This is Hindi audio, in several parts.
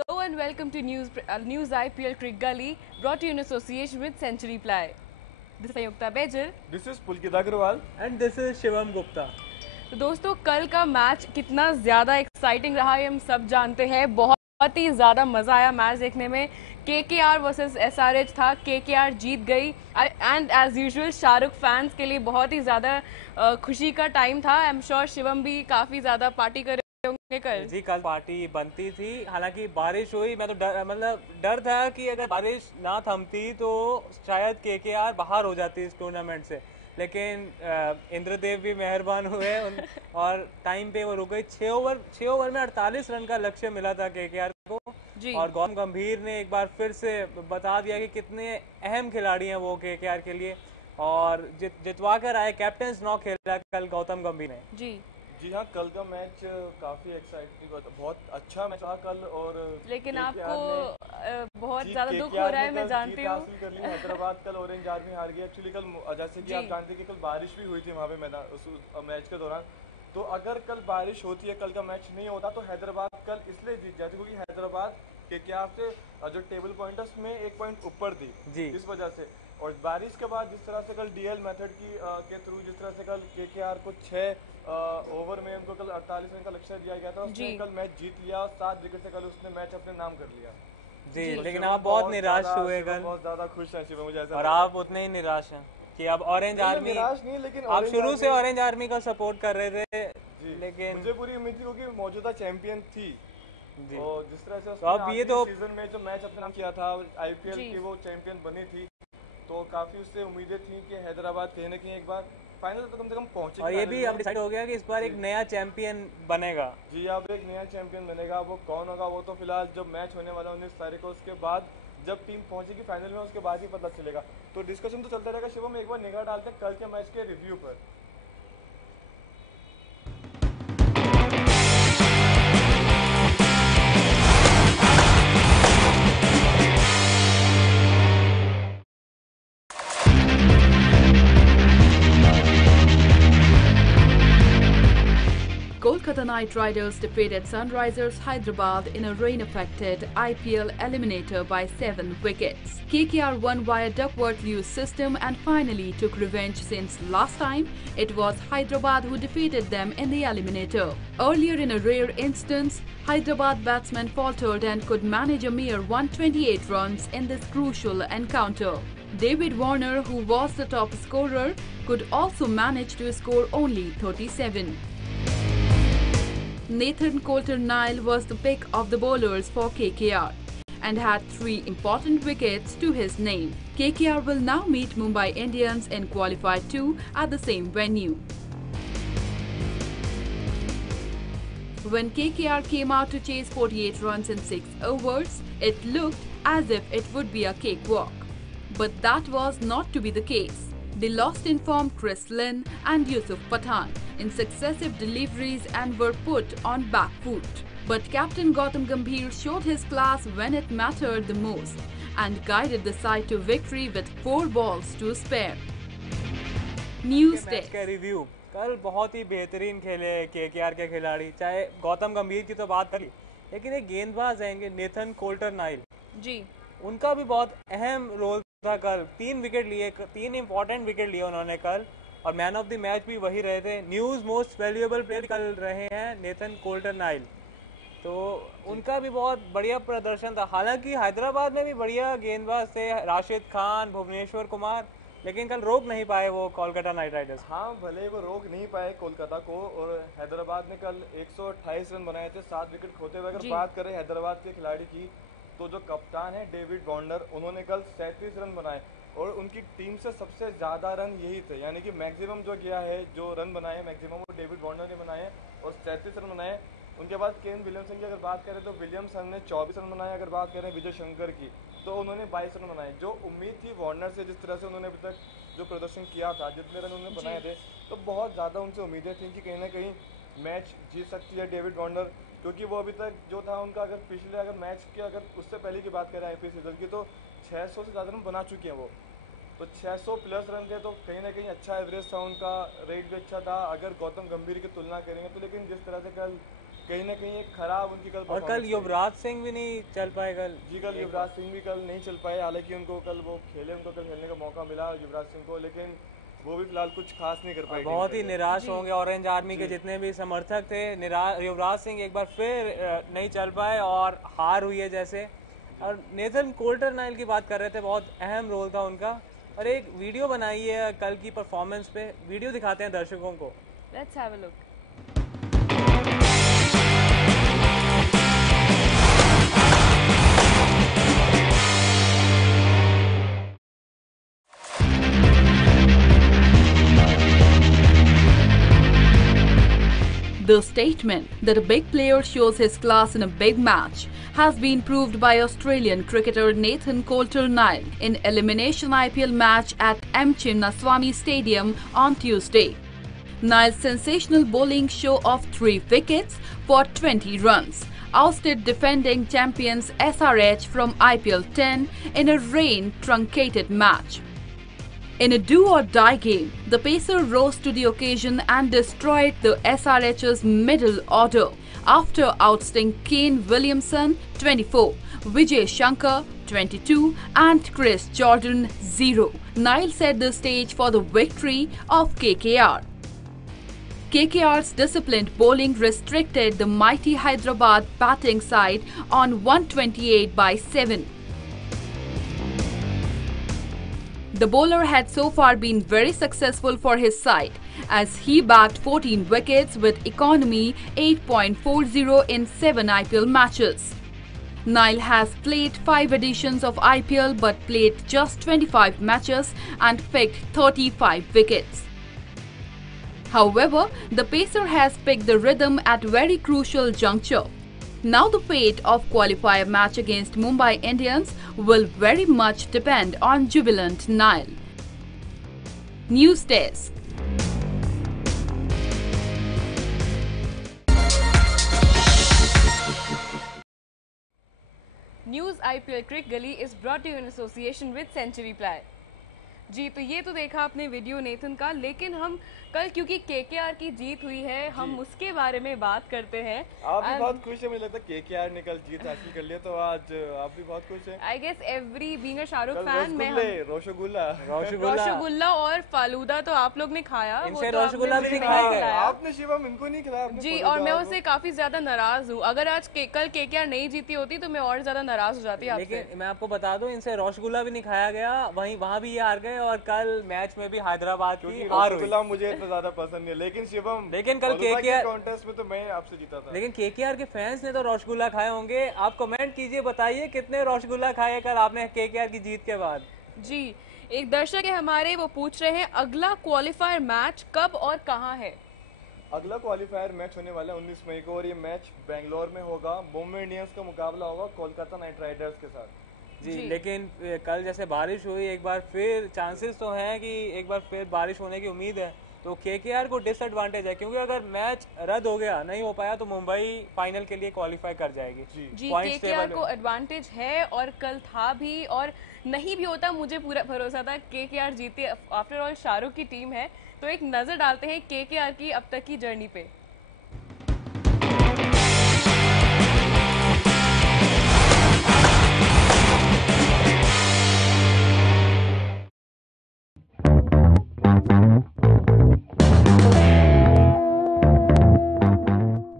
Hello and welcome to News IPL Cricket Gully, brought to you in association with Century Ply. This is Sayukta Bejal. This is Pulkit Agrawal. And this is Shivam Gupta. तो दोस्तों कल का मैच कितना ज़्यादा एक्साइटिंग रहा है हम सब जानते हैं। बहुत ही ज़्यादा मज़ा आया मैच देखने में। KKR वर्सेस SRH था, KKR जीत गई and as usual Shahrukh fans के लिए बहुत ही ज़्यादा खुशी का टाइम था। आई एम श्योर शिवम भी काफ़ी ज़्यादा पार्टी कर रहे होंगे कल। जी कल पार्टी बनती थी, हालांकि बारिश हुई। मैं तो डर था कि अगर बारिश ना थमती तो शायद KKR बाहर हो जाती इस टूर्नामेंट से, लेकिन इंद्रदेव भी मेहरबान हुए और टाइम पे वो रुक गई। 6 ओवर में 48 रन का लक्ष्य मिला था KKR को और गौतम गंभीर ने एक बार फिर से बता दिया कि कितने अहम खिलाड़ी हैं वो KKR के लिए, और जितवा कर आए। कैप्टन नौ खेला कल गौतम गंभीर ने। जी हाँ, कल का मैच काफी एक्साइटिंग, बहुत अच्छा मैच था कल। और लेकिन आपको बहुत ज्यादा दुख हो रहा है, मैं जानती हूँ। हैदराबाद कल ऑरेंज आर्मी हार गई। एक्चुअली कल जैसे कि आप जानते हैं कि कल बारिश भी हुई थी वहाँ पे मैदान उस मैच के दौरान। तो अगर कल बारिश होती है, कल का मैच नहीं होता, तो हैदराबाद कल इसलिए जीत जाती क्योंकि हैदराबाद KKR से जो टेबल पॉइंटर्स में 1 पॉइंट ऊपर थी जी, इस वजह से। और बारिश के बाद जिस तरह से कल DL मेथड के थ्रू जिस तरह से कल KKR को 6 ओवर में उनको कल 48 रन का लक्ष्य दिया गया था, उसने कल मैच जीत लिया। 7 विकेट से कल उसने मैच अपने नाम कर लिया जी। लेकिन आप बहुत निराश हुए कल। बहुत ज्यादा खुश हैं शिवम, मुझे ऐसा। और आप उतने ही निराश हैं कि अब ऑरेंज आर्मी, निराश नहीं, लेकिन आप शुरू से ऑरेंज आर्मी का सपोर्ट कर रहे थे जी, लेकिन मुझे पूरी उम्मीद थी क्योंकि मौजूदा चैंपियन थी जी। और जिस तरह से तो अब ये तो सीजन में जो मैच अपने नाम किया था, IPL की वो चैंपियन बनी थी, तो काफी उससे उम्मीदें थी कि हैदराबाद कहीं ना कहीं एक बार फाइनल तो कम से कम पहुंचेगी। और ये भी अब डिसाइड हो गया कि इस बार एक नया चैंपियन बनेगा जी। अब एक नया चैंपियन बनेगा, वो कौन होगा वो तो फिलहाल जब मैच होने वाला 19 तारीख को, उसके बाद जब टीम पहुंचेगी फाइनल में, उसके बाद ही पता चलेगा। तो डिस्कशन तो चलता रहेगा। शिवम, एक बार निगाह डालते हैं कल के मैच के रिव्यू पर। Kolkata Knight Riders defeated Sunrisers Hyderabad in a rain-affected IPL eliminator by 7 wickets. KKR won via Duckworth-Lewis system and finally took revenge, since last time it was Hyderabad who defeated them in the eliminator. Earlier, in a rare instance, Hyderabad batsmen faltered and could manage a mere 128 runs in this crucial encounter. David Warner, who was the top scorer, could also manage to score only 37. Nathan Coulter-Nile was the pick of the bowlers for KKR and had 3 important wickets to his name. KKR will now meet Mumbai Indians in Qualifier 2 at the same venue. When KKR came out to chase 48 runs in 6 overs, it looked as if it would be a cakewalk. But that was not to be the case. They lost in form Chris Lynn and Yusuf Pathan in successive deliveries and were put on back foot. But Captain Gautam Gambhir showed his class when it mattered the most and guided the side to victory with 4 balls to spare. News Desk. का रिव्यू। कल बहुत ही बेहतरीन खेले KKR के खिलाड़ी, चाहे गौतम गंभीर की तो बात करी, लेकिन एक गेंदबाज आएंगे नेथन कोल्टर-नाइल जी, उनका भी बहुत अहम रोल था कल। 3 विकेट लिए, 3 इंपॉर्टेंट विकेट लिए उन्होंने कल, और मैन ऑफ द मैच भी वही रहे थे। न्यूज़ मोस्ट वैल्यूएबल प्लेयर कल रहे हैं नेथन कोल्टर-नाइल, तो उनका भी बहुत बढ़िया प्रदर्शन था। हालांकि हैदराबाद में भी बढ़िया गेंदबाज थे, राशिद खान, भुवनेश्वर कुमार, लेकिन कल रोक नहीं पाए वो कोलकाता नाइट राइडर्स। हाँ, भले वो रोक नहीं पाए कोलकाता को, और हैदराबाद ने कल 128 रन बनाए थे 7 विकेट खोते हुए। अगर बात करें हैदराबाद के खिलाड़ी की, तो जो कप्तान है डेविड वार्नर, उन्होंने कल 37 रन बनाए और उनकी टीम से सबसे ज़्यादा रन यही थे, यानी कि मैक्सिमम जो गया है, जो रन बनाए मैक्सिमम वो डेविड वार्नर ने बनाए और 37 रन बनाए। उनके बाद केन विलियमसन की अगर बात करें तो विलियमसन ने 24 रन बनाए। अगर बात करें विजय शंकर की, तो उन्होंने 22 रन बनाए। जो उम्मीद थी वार्नर से, जिस तरह से उन्होंने अभी तक जो प्रदर्शन किया था, जितने रन उन्होंने बनाए थे, तो बहुत ज़्यादा उनसे उम्मीदें थी कि कहीं ना कहीं मैच जीत सकती है डेविड वार्नर, क्योंकि वो अभी तक जो था उनका, अगर पिछले अगर मैच के अगर उससे पहले की बात करें IPL सीजन की, तो 600 से ज़्यादा रन बना चुके हैं वो, तो 600 प्लस रन थे, तो कहीं ना कहीं अच्छा एवरेज था उनका, रेट भी अच्छा था अगर गौतम गंभीर की तुलना करेंगे तो। लेकिन जिस तरह से कल कहीं ना कहीं एक खराब उनकी कल और कल युवराज सिंह भी नहीं चल पाए कल। जी कल युवराज सिंह भी कल नहीं चल पाए, हालांकि उनको कल वो खेले, उनको कल खेलने का मौका मिला युवराज सिंह को, लेकिन वो भी फिलहाल कुछ खास नहीं कर पाए। बहुत ही निराश होंगे ऑरेंज आर्मी के जितने भी समर्थक थे। युवराज सिंह एक बार फिर नहीं चल पाए और हार हुई है जैसे। और नेथन कोल्टर नाइल की बात कर रहे थे, बहुत अहम रोल था उनका। और एक वीडियो बनाई है कल की परफॉर्मेंस पे, वीडियो दिखाते हैं दर्शकों को। Let's have a look. The statement that a big player shows his class in a big match has been proved by Australian cricketer Nathan Coulter-Nile in elimination IPL match at M. Chinnaswamy Stadium on Tuesday. Nile's sensational bowling show of 3 wickets for 20 runs ousted defending champions SRH from IPL 10 in a rain-truncated match. In a do-or-die game, the pacer rose to the occasion and destroyed the SRH's middle order after ousting Kane Williamson 24, Vijay Shankar 22 and Chris Jordan 0. Nile set the stage for the victory of KKR. KKR's disciplined bowling restricted the mighty Hyderabad batting side on 128 by 7. The bowler had so far been very successful for his side as he bagged 14 wickets with economy 8.40 in 7 IPL matches. Nile has played 5 editions of IPL but played just 25 matches and picked 35 wickets. However, the pacer has picked the rhythm at very crucial juncture. Now the fate of qualifier match against Mumbai Indians will very much depend on jubilant Nile. News Desk. News IPL Cricket Gully is brought to you in association with Century Ply. जी, तो ये तो देखा आपने वीडियो नेथन का, लेकिन हम कल क्योंकि केकेआर की जीत हुई है हम उसके बारे में बात करते हैं। आप भी बहुत खुश है, मुझे लगता है केकेआर ने कल जीत हासिल कर लिया, तो आज आप भी बहुत खुश हैं। I guess every being a Shahrukh fan में रसगुल्ला और फालूदा तो आप लोग ने खाया, इनसे रसगुल्ला भी खाया आपने, शिवम इनको नहीं खिलाया जी, और मैं उससे काफी ज्यादा नाराज हूँ। अगर आज कल केकेआर नहीं जीती होती तो मैं और ज्यादा नाराज हो जाती। लेकिन मैं आपको बता दूं, इनसे रसगुल्ला भी नहीं खाया गया, वहाँ भी ये हार गए और कल मैच में भी हैदराबाद की हार हुई। मुझे इतना ज्यादा पसंद नहीं, लेकिन शिवम कल केकेआर कॉन्टेस्ट में तो मैं आपसे जीता था। लेकिन केकेआर के फैंस ने तो रसगुल्ला खाए होंगे। आप कमेंट कीजिए, बताइए कितने रसगुल्ला खाए कल आपने केकेआर की जीत के बाद। जी, एक दर्शक है हमारे, वो पूछ रहे हैं अगला क्वालिफायर मैच कब और कहाँ है। अगला क्वालिफायर मैच होने वाला है 19 मई को और ये मैच बेंगलोर में होगा। मुंबई इंडियंस का मुकाबला होगा कोलकाता नाइट राइडर्स के साथ। जी, लेकिन कल जैसे बारिश हुई, एक बार फिर चांसेस तो हैं कि एक बार फिर बारिश होने की उम्मीद है, तो केकेआर को डिसएडवांटेज है, क्योंकि अगर मैच रद्द हो गया, नहीं हो पाया, तो मुंबई फाइनल के लिए क्वालिफाई कर जाएगी। जी, केकेआर को एडवांटेज है और कल था भी, और नहीं भी होता मुझे पूरा भरोसा था केकेआर जीती। आफ्टर ऑल शाहरुख की टीम है, तो एक नजर डालते हैं केकेआर की अब तक की जर्नी पे।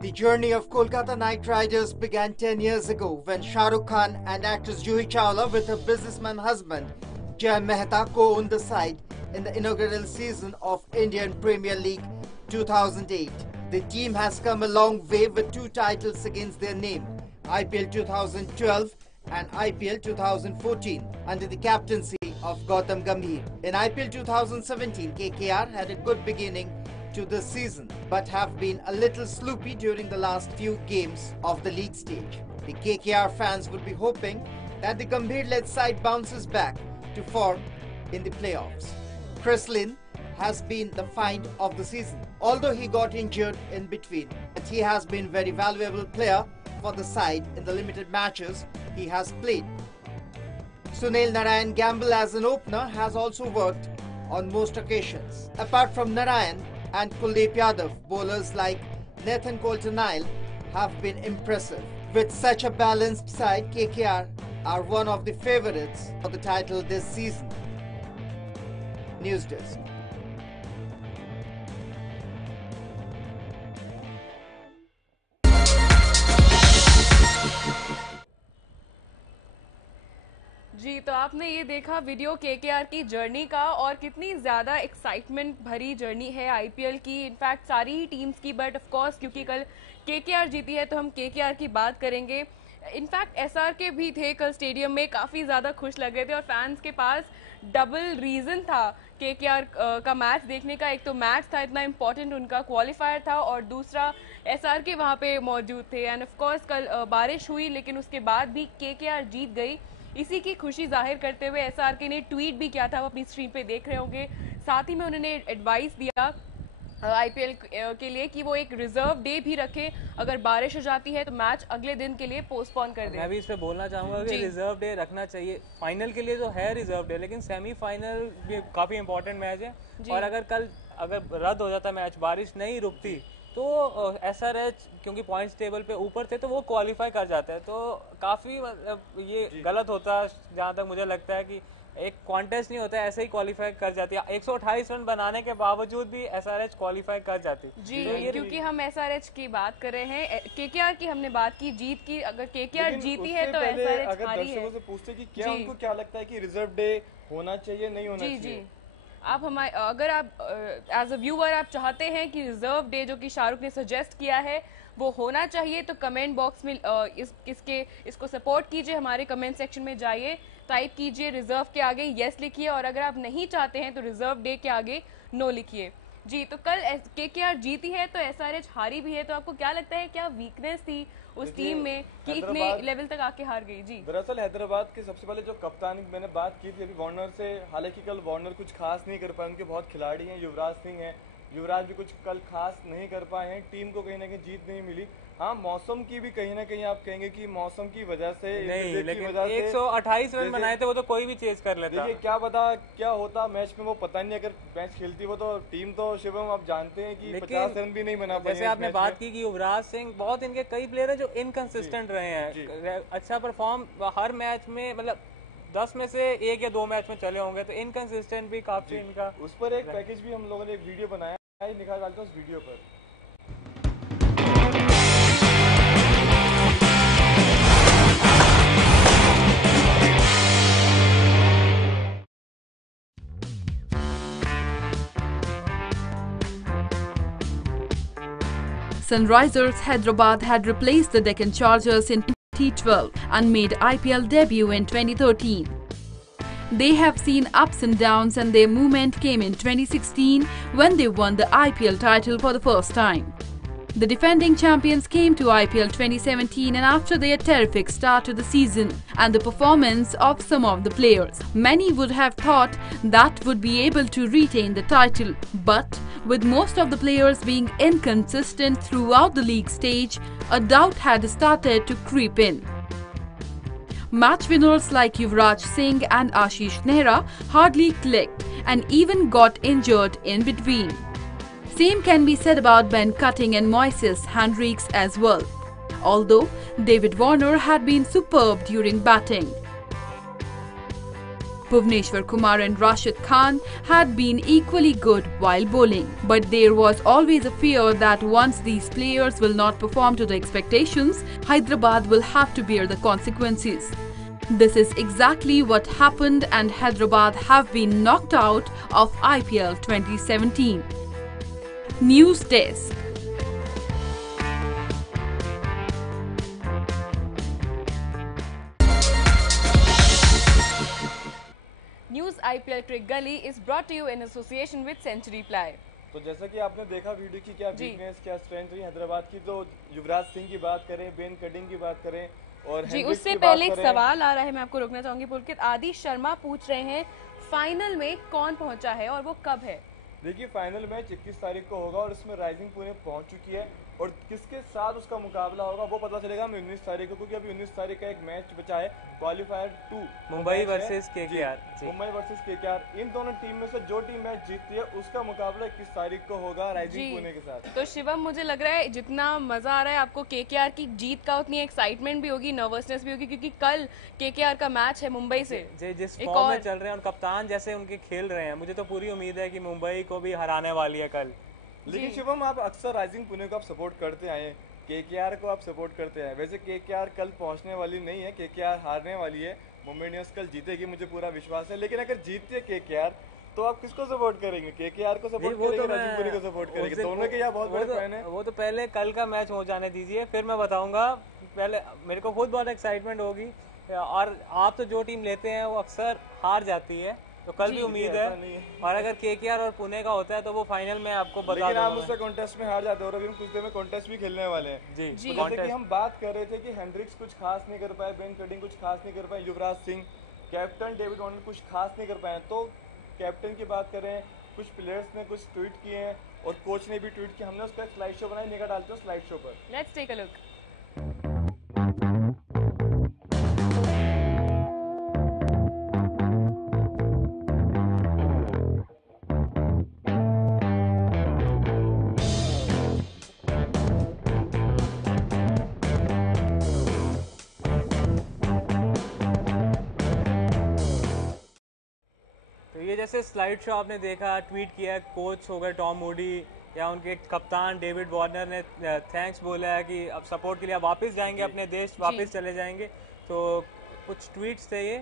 The journey of Kolkata Knight Riders began 10 years ago when Shah Rukh Khan and actress Juhi Chawla with her businessman husband Jay Mehta co-owned the side in the inaugural season of Indian Premier League 2008. The team has come a long way with 2 titles against their name, IPL 2012 and IPL 2014 under the captaincy of Gautam Gambhir. In IPL 2017, KKR had a good beginning to the season but have been a little sloopy during the last few games of the league stage. The KKR fans would be hoping that the Gambhir-led side bounces back to form in the playoffs. Chris Lynn has been the find of the season, although he got injured in between. But he has been very valuable player for the side in the limited matches he has played. Sunil Narayan Gamble as an opener has also worked on most occasions. Apart from Narayan and Kuldeep Yadav, bowlers like Nathan Coulter-Nile have been impressive. With such a balanced side, KKR are one of the favorites for the title this season. News Desk. जी, तो आपने ये देखा वीडियो केकेआर की जर्नी का और कितनी ज़्यादा एक्साइटमेंट भरी जर्नी है आईपीएल की। इनफैक्ट सारी ही टीम्स की, बट ऑफ कोर्स क्योंकि कल केकेआर जीती है तो हम केकेआर की बात करेंगे। इनफैक्ट एसआरके भी थे कल स्टेडियम में, काफ़ी ज़्यादा खुश लग रहे थे और फैंस के पास डबल रीज़न था केकेआर का मैच देखने का। एक तो मैच था इतना इम्पोर्टेंट, उनका क्वालिफायर था, और दूसरा एसआरके वहाँ पे मौजूद थे। एंड ऑफ कोर्स कल बारिश हुई लेकिन उसके बाद भी केकेआर जीत गई। इसी की खुशी जाहिर करते हुए एसआरके ने ट्वीट भी किया था, वो अपनी स्ट्रीम पे देख रहे होंगे। साथ ही में उन्होंने एडवाइस दिया आईपीएल के लिए कि वो एक रिजर्व डे भी रखें, अगर बारिश हो जाती है तो मैच अगले दिन के लिए पोस्टपोन कर दें। मैं भी इस पे बोलना चाहूंगा कि रिजर्व डे रखना चाहिए। फाइनल के लिए तो है रिजर्व डे, लेकिन सेमीफाइनल भी काफी इंपॉर्टेंट मैच है, और अगर कल रद्द हो जाता मैच, बारिश नहीं रुकती, तो एसआरएच क्योंकि पॉइंट्स टेबल पे ऊपर थे तो वो क्वालिफाई कर जाता है। तो काफ़ी मतलब ये गलत होता, जहाँ तक मुझे लगता है कि एक कॉन्टेस्ट नहीं होता, ऐसे ही क्वालिफाई कर जाती है। 128 रन बनाने के बावजूद भी एसआरएच क्वालिफाई कर जाती जी। तो ये क्योंकि हम एसआरएच की बात कर रहे हैं, केकेआर की हमने बात की जीत की। अगर केकेआर जीती है तो एसआरएच हारी है। दर्शकों से पूछते कि क्या उनको क्या लगता है कि रिजर्व डे होना चाहिए, नहीं होना चाहिए? जी, आप हमारे, अगर आप एज अ व्यूअर आप चाहते हैं कि रिजर्व डे जो कि शाहरुख ने सजेस्ट किया है वो होना चाहिए, तो कमेंट बॉक्स में इसको सपोर्ट कीजिए, हमारे कमेंट सेक्शन में जाइए, टाइप कीजिए रिजर्व के आगे यस लिखिए, और अगर आप नहीं चाहते हैं तो रिजर्व डे के आगे नो लिखिए। जी, तो कल केकेआर जीती है तो एसआरएच हारी भी है, तो आपको क्या लगता है क्या वीकनेस थी उस टीम में कि इतने लेवल तक आके हार गई? जी, दरअसल हैदराबाद के सबसे पहले जो कप्तान मैंने बात की थी अभी वार्नर से, हालांकि कल वार्नर कुछ खास नहीं कर पाए, उनके बहुत खिलाड़ी हैं, युवराज सिंह हैं, युवराज भी कुछ कल खास नहीं कर पाए हैं, टीम को कहीं ना कहीं जीत नहीं मिली। हाँ, मौसम की भी कहीं ना कहीं आप कहेंगे कि मौसम की वजह से नहीं, लेकिन 128 रन बनाए थे वो तो कोई भी चेज कर लेता। देखिए क्या पता क्या होता मैच में, वो पता नहीं, अगर मैच खेलती वो तो टीम तो शिवम आप जानते हैं कि 50 रन भी नहीं बना पाए। जैसे आपने बात की कि युवराज सिंह, बहुत इनके कई प्लेयर हैं जो इनकंसिस्टेंट रहे हैं, अच्छा परफॉर्म हर मैच में, मतलब 10 में से 1 या 2 मैच में चले होंगे, तो इनकंसिस्टेंट भी काफी इनका। उस पर एक पैकेज भी हम लोगों ने एक वीडियो बनाया है, निकाल डालते हैं उस वीडियो पर। Sunrisers Hyderabad had replaced the Deccan Chargers in 2012 and made IPL debut in 2013. They have seen ups and downs, and their movement came in 2016 when they won the IPL title for the first time. The defending champions came to IPL 2017, and after their terrific start to the season and the performance of some of the players, many would have thought that would be able to retain the title. But with most of the players being inconsistent throughout the league stage, a doubt had started to creep in. Match winners like Yuvraj Singh and Ashish Nehra hardly clicked and even got injured in between. Same can be said about Ben Cutting and Moises Henriques as well, although David Warner had been superb during batting. Bhuvneshwar Kumar and Rashid Khan had been equally good while bowling, but there was always a fear that once these players will not perform to the expectations, Hyderabad will have to bear the consequences. This is exactly what happened, and Hyderabad have been knocked out of IPL 2017. News Desk. News IPL cric Gali is brought to you in association with Century Ply. तो जैसा कि आपने देखा वीडियो की क्या वीकनेस क्या स्ट्रेंथ रही हैदराबाद की, तो युवराज सिंह की बात करें, बेन कटिंग की बात करें, और जी उससे पहले एक सवाल आ रहा है, मैं आपको रोकना चाहूंगी पुलकित। आदि शर्मा पूछ रहे हैं फाइनल में कौन पहुंचा है और वो कब है? देखिए फाइनल मैच 21 तारीख को होगा और इसमें राइजिंग पुणे पहुंच चुकी है और किसके साथ उसका मुकाबला होगा वो पता चलेगा हमें 19 तारीख को, क्योंकि अभी 19 तारीख का एक मैच बचा है qualifier 2 Mumbai versus KKR. Mumbai versus KKR. इन दोनों टीम में से जो टीम मैच जीतती है उसका मुकाबला 21 तारीख को होगा राइजिंग पुणे के साथ। तो शिवम, मुझे लग रहा है जितना मजा आ रहा है आपको केकेआर की जीत का, उतनी एक्साइटमेंट भी होगी, नर्वसनेस भी होगी, क्योंकि कल केकेआर का मैच है मुंबई से। जिस फॉर्म में चल रहे हैं और कप्तान जैसे उनके खेल रहे हैं, मुझे तो पूरी उम्मीद है कि मुंबई को भी हराने वाली है कल। लेकिन शिवम, आप अक्सर राइजिंग पुणे को आप सपोर्ट करते आए हैं, केकेआर को आप सपोर्ट करते हैं। वैसे केकेआर कल पहुंचने वाली नहीं है, केकेआर हारने वाली है। मुंबई इंडियंस कल जीतेगी, मुझे पूरा विश्वास है। लेकिन अगर जीतती है केकेआर तो आप किसको सपोर्ट करेंगे? केकेआर को सपोर्ट करेंगे, राइजिंग पुणे को सपोर्ट करेंगे? दोनों के यहाँ बहुत बड़े फैन है। वो तो पहले कल का मैच हो जाने दीजिए, फिर मैं बताऊंगा। पहले मेरे को खुद बहुत एक्साइटमेंट होगी, और आप तो जो टीम लेते हैं वो अक्सर हार जाती है, तो कल भी उम्मीद है। और अगर केकेआर और पुणे का होता है तो वो फाइनल में आपको बता दूंगा। आप उससे कॉन्टेस्ट में हार जाते हो और अभी हम कुछ देर में कॉन्टेस्ट भी खेलने वाले हैं। जी, तो जैसे कि हम बात कर रहे थे कि हेंड्रिक्स कुछ खास नहीं कर पाए, बेन कटिंग कुछ खास नहीं कर पाए, Yuvraj Singh, captain David Warner कुछ खास नहीं कर पाए। तो कैप्टन की बात करें, कुछ प्लेयर्स ने कुछ ट्वीट किए हैं और कोच ने भी ट्वीट किया। हमने उसका एक स्लाइड शो बनाई, निगाह डालते हो स्लाइड शो पर। Let's take a look. ये जैसे स्लाइड शो आपने देखा, ट्वीट किया, कोच हो गए टॉम मूडी या उनके कप्तान डेविड वार्नर ने थैंक्स बोला है कि अब सपोर्ट के लिए आप वापस जाएंगे अपने देश, वापस चले जाएंगे। तो कुछ ट्वीट्स थे ये।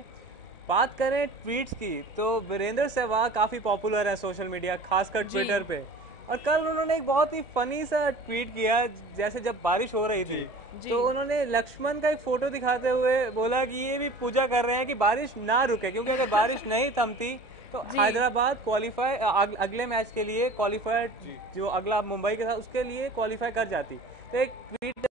बात करें ट्वीट्स की तो वीरेंद्र सहवाग काफ़ी पॉपुलर है सोशल मीडिया, खासकर ट्विटर पे। और कल उन्होंने एक बहुत ही फनी सा ट्वीट किया, जैसे जब बारिश हो रही थी तो उन्होंने लक्ष्मण का एक फोटो दिखाते हुए बोला कि ये भी पूजा कर रहे हैं कि बारिश ना रुके, क्योंकि अगर बारिश नहीं थमती तो हैदराबाद क्वालिफाई अगले मैच के लिए क्वालिफाई, जो अगला मुंबई के साथ उसके लिए क्वालिफाई कर जाती। तो एक ट्वीट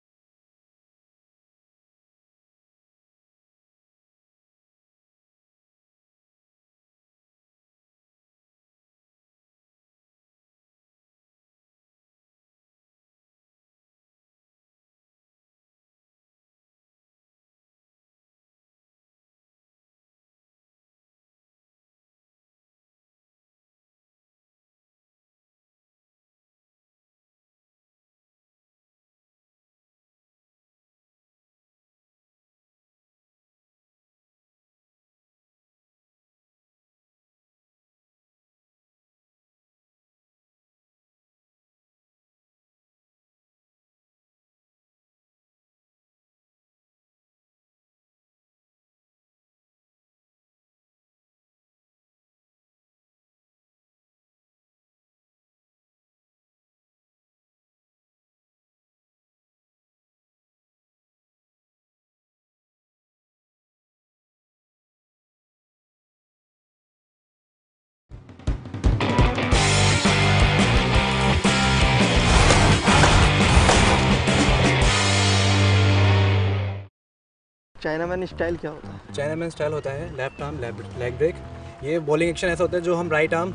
चाइनामैन स्टाइल क्या होता है? चाइनामैन स्टाइल होता है लेफ्ट आर्म लेग ब्रेक। ये बॉलिंग एक्शन ऐसा होता है, जो हम राइट आर्म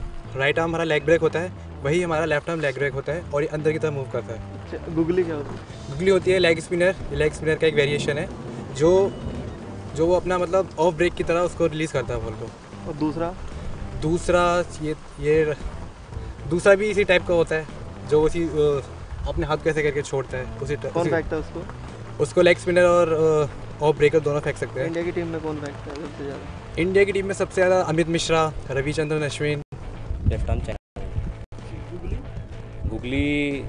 हमारा लेग ब्रेक होता है, वही हमारा लेफ्ट आर्म लेग ब्रेक होता है और ये अंदर की तरफ मूव करता है। अच्छा, गुगली क्या होता है? गुगली होती है लेग स्पिनर। ये लेग स्पिनर का एक वेरिएशन है जो वो अपना मतलब ऑफ ब्रेक की तरह उसको रिलीज़ करता है बॉल को। और दूसरा भी इसी टाइप का होता है, जो उसी अपने हाथ कैसे करके छोड़ता है उसी। कौन फेंकता है उसको? उसको लेग स्पिनर और ऑफ ब्रेकर दोनों फेंक सकते हैं। इंडिया की टीम में कौन फेंकता है सबसे ज़्यादा? इंडिया की टीम में सबसे ज़्यादा Amit Mishra, Ravichandran Ashwin. Left arm China. Googly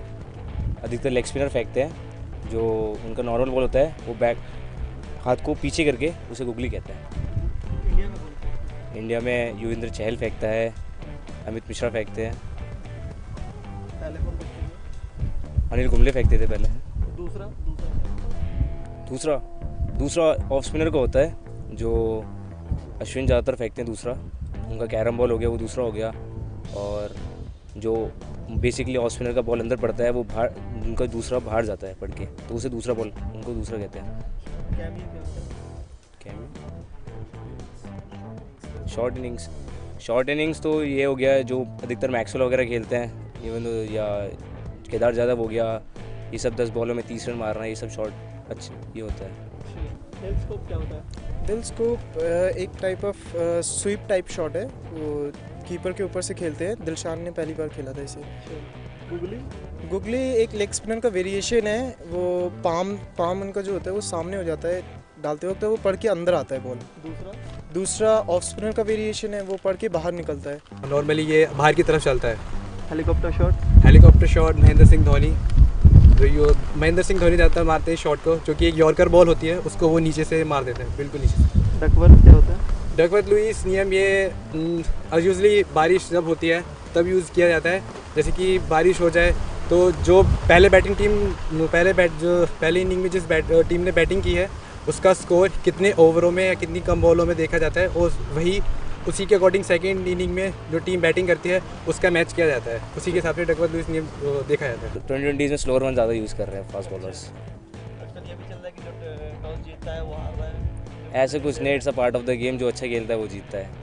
अधिकतर लेग स्पिनर फेंकते हैं, जो उनका नॉर्मल बॉल होता है वो बैक हाथ को पीछे करके उसे गुगली कहते हैं। इंडिया में युवेंद्र चहल फेंकता है, अमित मिश्रा फेंकते हैं, अनिल कुंबले फेंकते थे पहले। दूसरा ऑफ स्पिनर का होता है, जो अश्विन ज़्यादातर फेंकते हैं। दूसरा उनका कैरम बॉल हो गया, वो दूसरा हो गया। और जो बेसिकली ऑफ स्पिनर का बॉल अंदर पड़ता है वो बाहर, उनका दूसरा बाहर जाता है पड़ के, तो उसे दूसरा बॉल उनको दूसरा कहते हैं। शॉर्ट शॉर्ट इनिंग्स तो ये हो गया है जो अधिकतर मैक्सवेल वगैरह खेलते हैं, इवन या केदार यादव हो गया, ये सब 10 बॉलों में 30 रन मारना, ये सब शॉर्ट अच्छे ये होता है। दिल स्कोप क्या होता है? दिल स्कोप एक type of sweep type shot है, वो कीपर के ऊपर से खेलते हैं। दिलशान ने पहली बार खेला था इसे। गुगली एक लेग स्पिनर का वेरिएशन है, वो पाम उनका जो होता है वो सामने हो जाता है डालते वक्त, वो पढ़ के अंदर आता है बॉल। दूसरा ऑफ स्पिनर का वेरिएशन है, वो पढ़ के बाहर निकलता है। नॉर्मली ये बाहर की तरफ चलता है। हेलीकॉप्टर शॉट महेंद्र सिंह धोनी, जो महेंद्र सिंह धोनी ज़्यादातर मारते हैं शॉट को, जो कि एक यॉर्कर बॉल होती है उसको वो नीचे से मार देते हैं, बिल्कुल नीचे से। डकवर्थ क्या होता है? डकवर्थ लुईस नियम ये यूजली बारिश जब होती है तब यूज़ किया जाता है। जैसे कि बारिश हो जाए तो जो पहले बैटिंग टीम पहले इनिंग में जिस टीम ने बैटिंग की है उसका स्कोर कितने ओवरों में या कितनी कम बॉलों में देखा जाता है, और वही उसी के अकॉर्डिंग सेकेंड इनिंग में जो टीम बैटिंग करती है उसका मैच किया जाता है, उसी के हिसाब से डकवर्थ लुईस नियम देखा जाता है। 2020 में स्लोअर वन ज़्यादा यूज़ कर रहे हैं फास्ट बॉलर्स। ये भी चल रहा है कि जो टॉस जीतता है वो हार रहा है। ऐसे कुछ नहीं, it's a part of the game, जो अच्छा खेलता है वो जीतता है।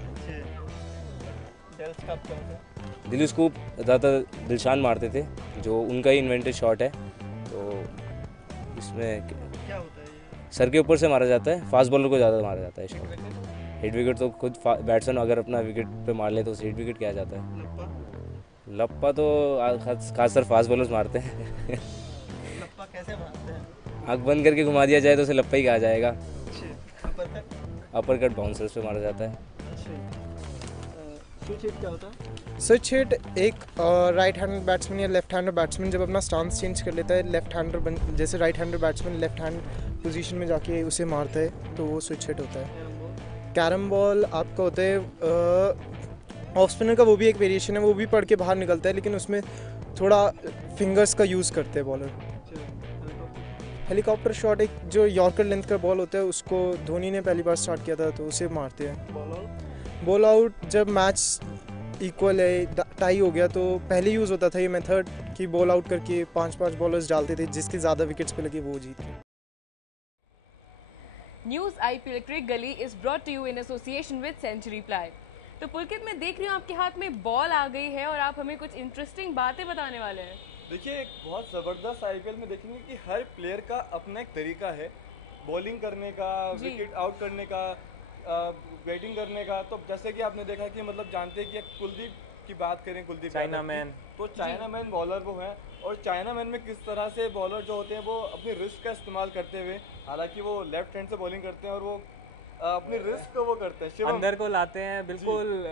दिल स्कूप ज़्यादातर दिलशान मारते थे, जो उनका ही इन्वेंटेड शॉट है। तो इसमें क्या होता है? सर के ऊपर से मारा जाता है, फास्ट बॉलर को ज़्यादा मारा जाता है शॉट। हिट विकेट तो खुद बैट्समैन अगर अपना विकेट पे मार ले तो उसे हिट विकेट किया जाता है। लप्पा तो खासकर फास्ट बॉलर्स मारते हैं। लप्पा कैसे मारते हैं? आँख बंद करके घुमा दिया जाए तो उसे लप्पा ही कहा जाएगा। अपर कट बाउंसर्स पे मारा जाता है। स्विच हिट क्या होता है? स्विच हिट एक राइट हैंड बैट्समैन या लेफ्ट हैंडर बैट्समैन जब अपना स्टांस चेंज कर लेता है, लेफ्ट हैंडर जैसे right hander batsman left hand position में जाके उसे मारता है तो वो स्विच हिट होता है। कैरम बॉल आपका होता है ऑफ स्पिनर का, वो भी एक वेरिएशन है, वो भी पढ़ के बाहर निकलता है लेकिन उसमें थोड़ा फिंगर्स का यूज़ करते हैं बॉलर। हेलीकॉप्टर शॉट एक जो यॉर्कर लेंथ का बॉल होता है उसको धोनी ने पहली बार स्टार्ट किया था तो उसे मारते हैं। बॉल आउट जब मैच इक्वल है, टाई हो गया, तो पहले यूज़ होता था ये मेथड कि बॉल आउट करके 5-5 बॉलर्स डालते थे, जिसके ज़्यादा विकेट्स पे लगे वो जीत गए। News IPL cric Gali is brought to you in association with Century Ply. तो पुलकित, मैं देख रही हूँ आपके हाथ में बॉल आ गई है और आप हमें कुछ इंटरेस्टिंग बातें बताने वाले हैं। देखिए, एक बहुत ज़बरदस्त आईपीएल में देखेंगे कि हर प्लेयर का अपना एक तरीका है बॉलिंग करने का, विकेट आउट करने का, बैटिंग करने का। तो जैसे कि आपने देखा कि मतलब जानते हैं कि कुलदीप की बात करें, कुलदीप चाइना मैन, तो चाइना मैन बॉलर वो हैं, और चाइना मैन में किस तरह से बॉलर जो होते हैं वो अपनी रिस्क का इस्तेमाल करते हुए, हालांकि वो लेफ्ट हैंड से बॉलिंग करते हैं और वो अपनी रिस्क को वो करते हैं, अंदर को लाते हैं, बिल्कुल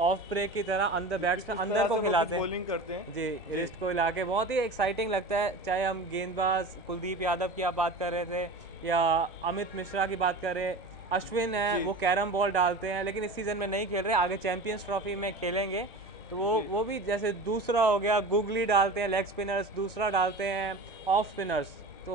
ऑफ ब्रेक की तरह अंदर बैट्समैन अंदर को खिलाते हैं, बॉलिंग करते हैं जी, रिस्ट को हिला के। बहुत ही एक्साइटिंग लगता है, चाहे हम गेंदबाज कुलदीप यादव की आप बात कर रहे थे या अमित मिश्रा की बात कर रहे, अश्विन है वो कैरम बॉल डालते हैं, लेकिन इस सीज़न में नहीं खेल रहे, आगे चैंपियंस ट्रॉफी में खेलेंगे तो वो भी जैसे दूसरा हो गया, गुगली डालते हैं लेग स्पिनर्स, दूसरा डालते हैं ऑफ स्पिनर्स। तो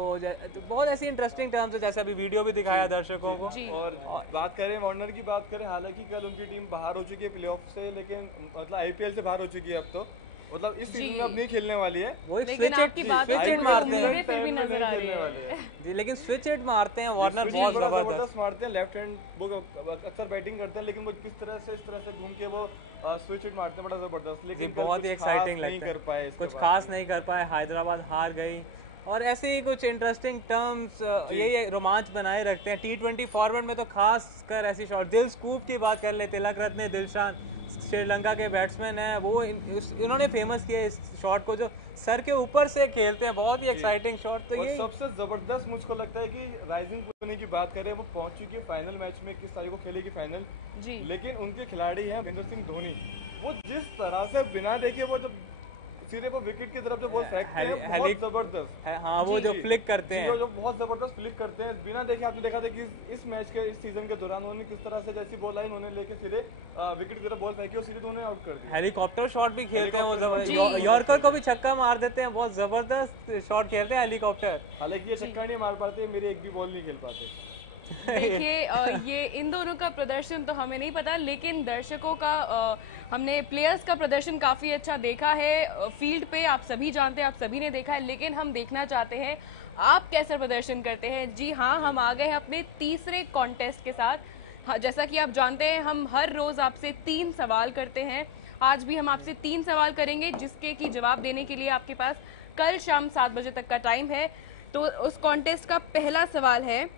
बहुत ऐसी इंटरेस्टिंग टर्म्स है, जैसे अभी वीडियो भी दिखाया दर्शकों को। और बात करें वार्नर की बात करें, हालांकि कल उनकी टीम बाहर हो चुकी है प्लेऑफ से, लेकिन मतलब आईपीएल से बाहर हो चुकी है अब तो, मतलब इस सीजन में अब नहीं खेलने वाली है। वो लेकिन आपकी बात मारते हैं फिर भी नजर आ रही है जी, लेकिन स्विच हिट मारते हैं वार्नर, बहुत जबरदस्त मारते हैं, लेफ्ट हैंड वो अक्सर बैटिंग करते हैं, लेकिन वो किस तरह से इस तरह से घूम के वो स्विच हिट मारते हैं, बड़ा जबरदस्त। लेकिन बहुत ही एक्साइटिंग लगता है, कुछ खास नहीं कर पाए, हैदराबाद हार गई। और ऐसे ही कुछ इंटरेस्टिंग टर्म्स ये रोमांच बनाए रखते हैं T20 फॉर्मेट में। तो खास कर ऐसी शॉट, दिल स्कूप की बात कर ले, तिलक रत्ने दिलशान श्रीलंका के बैट्समैन हैं, वो इन्होंने फेमस किया इस शॉट को, जो सर के ऊपर से खेलते हैं, बहुत ही एक्साइटिंग शॉट। तो ये सबसे जबरदस्त मुझको लगता है कि राइजिंग पुणे की बात करें, वो पहुंच चुकी है फाइनल मैच में, किस तारीख को खेलेगी फाइनल जी, लेकिन उनके खिलाड़ी हैं महेंद्र सिंह धोनी, वो जिस तरह से बिना देखे वो जब सीधे वो विकेट की तरफ जो बॉल फेंकते हैं, बहुत जबरदस्त है। हाँ, वो जो फ्लिक करते हैं, जो बहुत जबरदस्त फ्लिक करते हैं बिना देखे। आपने देखा था कि इस मैच के इस सीजन के दौरान उन्होंने किस तरह से जैसी बॉल आई उन्होंने लेके सीधे विकेट की तरफ बॉल फेंकी और सीधे उन्हें आउट कर दिया। हेलीकॉप्टर शॉट भी खेलते हैं वो, यॉर्कर को भी छक्का मार देते हैं, बहुत जबरदस्त शॉट खेलते हैं हेलीकॉप्टर। हालांकि ये छक्का नहीं मार पाते, मेरे एक भी बॉल नहीं खेल पाते। देखिए, ये इन दोनों का प्रदर्शन तो हमें नहीं पता, लेकिन दर्शकों का हमने प्लेयर्स का प्रदर्शन काफ़ी अच्छा देखा है फील्ड पे, आप सभी जानते हैं, आप सभी ने देखा है, लेकिन हम देखना चाहते हैं आप कैसा प्रदर्शन करते हैं। जी हाँ, हम आ गए हैं अपने तीसरे कॉन्टेस्ट के साथ। हाँ, जैसा कि आप जानते हैं हम हर रोज आपसे 3 सवाल करते हैं। आज भी हम आपसे 3 सवाल करेंगे जिसके की जवाब देने के लिए आपके पास कल शाम 7 बजे तक का टाइम है। तो उस कॉन्टेस्ट का पहला सवाल है,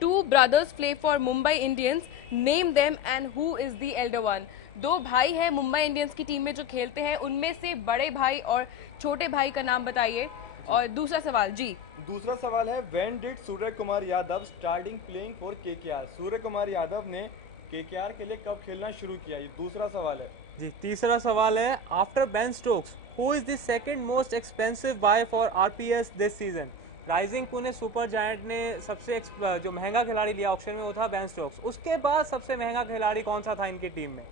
2 brothers play for Mumbai Indians, name them and who is the Elder one. 2 भाई हैं मुंबई इंडियंस की टीम में जो खेलते हैं, उनमें से बड़े भाई और छोटे भाई का नाम बताइए। और दूसरा सवाल जी, दूसरा सवाल है, when did Surya Kumar Yadav starting playing for KKR. Surya Kumar Yadav ने केकेआर के लिए कब खेलना शुरू किया, ये दूसरा सवाल है जी। तीसरा सवाल है, after Ben Stokes who is the second most expensive buy for RPS this season. Rising Pune super giant ने सबसे जो महंगा खिलाड़ी लिया ऑक्शन में वो था बेन स्टोक्स। उसके बाद सबसे महंगा खिलाड़ी कौन सा था इनकी टीम में?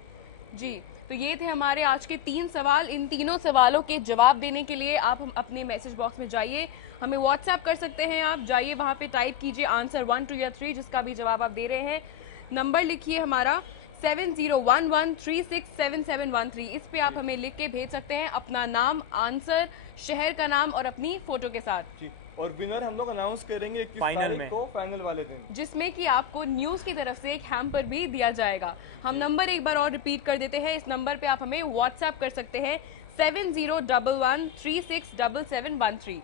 जी, तो ये थे हमारे आज के 3 सवाल। इन तीनों सवालों के जवाब देने के लिए आप हम अपने मैसेज बॉक्स में जाइए, हमें व्हाट्सएप कर सकते हैं। आप जाइए वहां पे टाइप कीजिए आंसर 1, 2 या 3 जिसका भी जवाब आप दे रहे हैं। नंबर लिखिए हमारा 7011367713। इस पे आप हमें लिख के भेज सकते हैं अपना नाम, आंसर, शहर का नाम और अपनी फोटो के साथ। जी, और विनर हम लोग अनाउंस करेंगे 21 तारीख को फाइनल वाले दिन, जिसमें कि आपको न्यूज की तरफ से एक हैम्पर भी दिया जाएगा। हम नंबर एक बार और रिपीट कर देते हैं। इस नंबर पे आप हमें व्हाट्सएप कर सकते हैं 7011367713।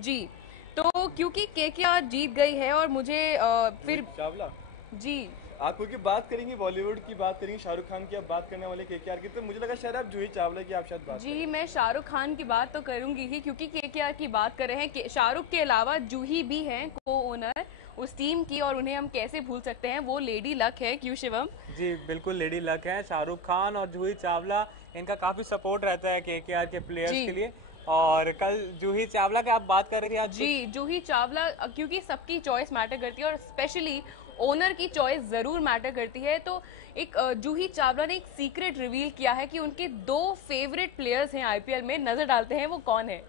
जी, तो क्योंकि केकेआर जीत गई है और मुझे फिर चावला जी, आप क्योंकि बात करेंगी बॉलीवुड की, बात करेंगी शाहरुख खान की, आप बात करने वाले केकेआर की, तो मुझे लगा शायद आप जूही चावला की आप शायद बात जी, मैं शाहरुख खान की बात तो करूंगी ही क्योंकि केकेआर की बात कर रहे हैं। शाहरुख के अलावा जूही भी हैं को ओनर उस टीम की, और उन्हें हम कैसे भूल सकते हैं, वो लेडी लक है। क्यों शिवम? जी बिल्कुल, लेडी लक है। शाहरुख खान और जूही चावला, इनका काफी सपोर्ट रहता है केकेआर के प्लेयर्स के लिए। और कल जूही चावला की आप बात कर रही थी आज। जी, जूही चावला, क्योंकि सबकी चॉइस मैटर करती है और स्पेशली ओनर की चॉइस जरूर मैटर करती है। तो एक जूही चावला ने एक सीक्रेट रिवील किया है कि उनके 2 फेवरेट प्लेयर्स हैं आईपीएल में। नजर डालते हैं वो कौन है।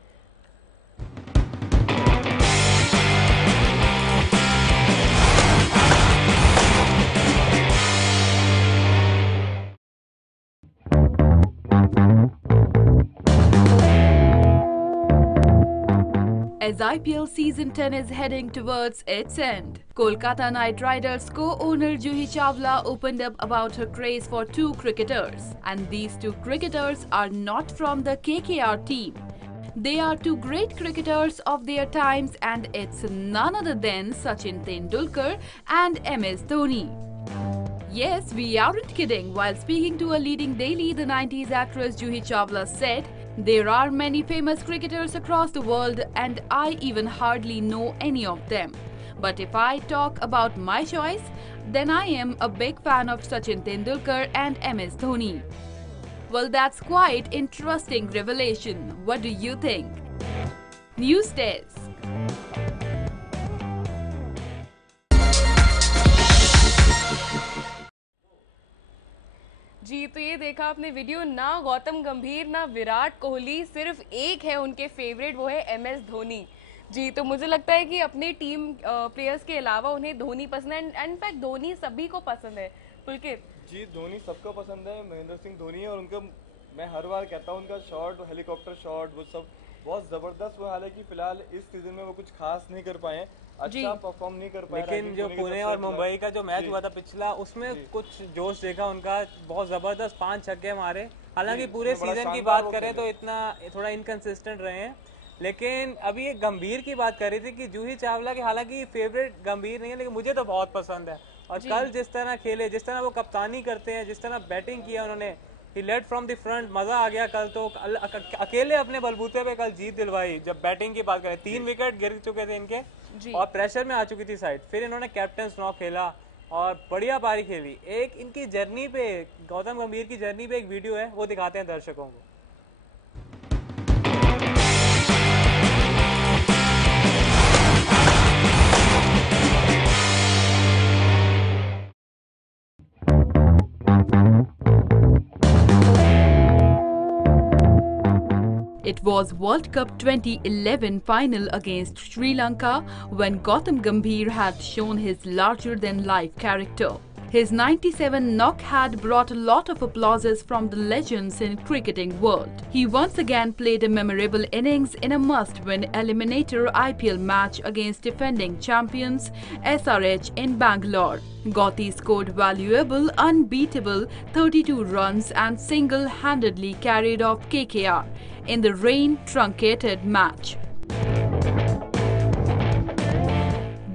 As IPL season 10 is heading towards its end, Kolkata Knight Riders co-owner Juhi Chawla opened up about her craze for 2 cricketers. And these 2 cricketers are not from the KKR team. They are 2 great cricketers of their times, and it's none other than Sachin Tendulkar and MS Dhoni. Yes, we aren't kidding. While speaking to a leading daily, the 90s actress Juhi Chawla said, "There are many famous cricketers across the world and I even hardly know any of them. But if I talk about my choice, then I am a big fan of Sachin Tendulkar and MS Dhoni." Well, that's quite interesting revelation. What do you think? News Desk. जी, तो ये देखा आपने वीडियो, ना गौतम गंभीर ना विराट कोहली, सिर्फ एक है उनके फेवरेट, वो है MS धोनी। जी, तो मुझे लगता है कि अपने टीम प्लेयर्स के अलावा उन्हें धोनी पसंद है। इनफैक्ट धोनी सभी को पसंद है। पुलकित जी, धोनी सबको पसंद है। महेंद्र सिंह धोनी है और उनका मैं हर बार कहता हूँ उनका शॉट, हेलीकॉप्टर शॉट, वो सब बहुत जबरदस्त। वो हालांकि फिलहाल इस सीजन में वो कुछ खास नहीं कर पाए, अच्छा परफॉर्म नहीं कर पाए। लेकिन जो पुणे और मुंबई का जो मैच हुआ था पिछला, उसमें कुछ जोश देखा उनका, बहुत जबरदस्त 5 छक्के मारे। हालांकि पूरे सीजन की बात करें तो इतना थोड़ा इनकंसिस्टेंट रहे हैं। लेकिन अभी एक गंभीर की बात कर रही थी कि जूही चावला की हालांकि फेवरेट गंभीर नहीं है, लेकिन मुझे तो बहुत पसंद है। और कल जिस तरह खेले, जिस तरह वो कप्तानी करते हैं, जिस तरह बैटिंग किया उन्होंने, ही लेड फ्रॉम द फ्रंट, मजा आ गया कल। तो अकेले अपने बलबूते पे कल जीत दिलवाई। जब बैटिंग की बात करें, 3 विकेट गिर चुके थे इनके और प्रेशर में आ चुकी थी साइड, फिर इन्होंने कैप्टन नॉक खेला और बढ़िया पारी खेली। एक इनकी जर्नी पे, गौतम गंभीर की जर्नी पे एक वीडियो है, वो दिखाते हैं दर्शकों को। It was World Cup 2011 final against Sri Lanka when Gautam Gambhir had shown his larger-than-life character. His 97 knock had brought a lot of applauses from the legends in cricketing world. He once again played a memorable innings in a must-win eliminator IPL match against defending champions SRH in Bangalore. Gauti scored valuable, unbeatable 32 runs and single-handedly carried off KKR in the rain-truncated match.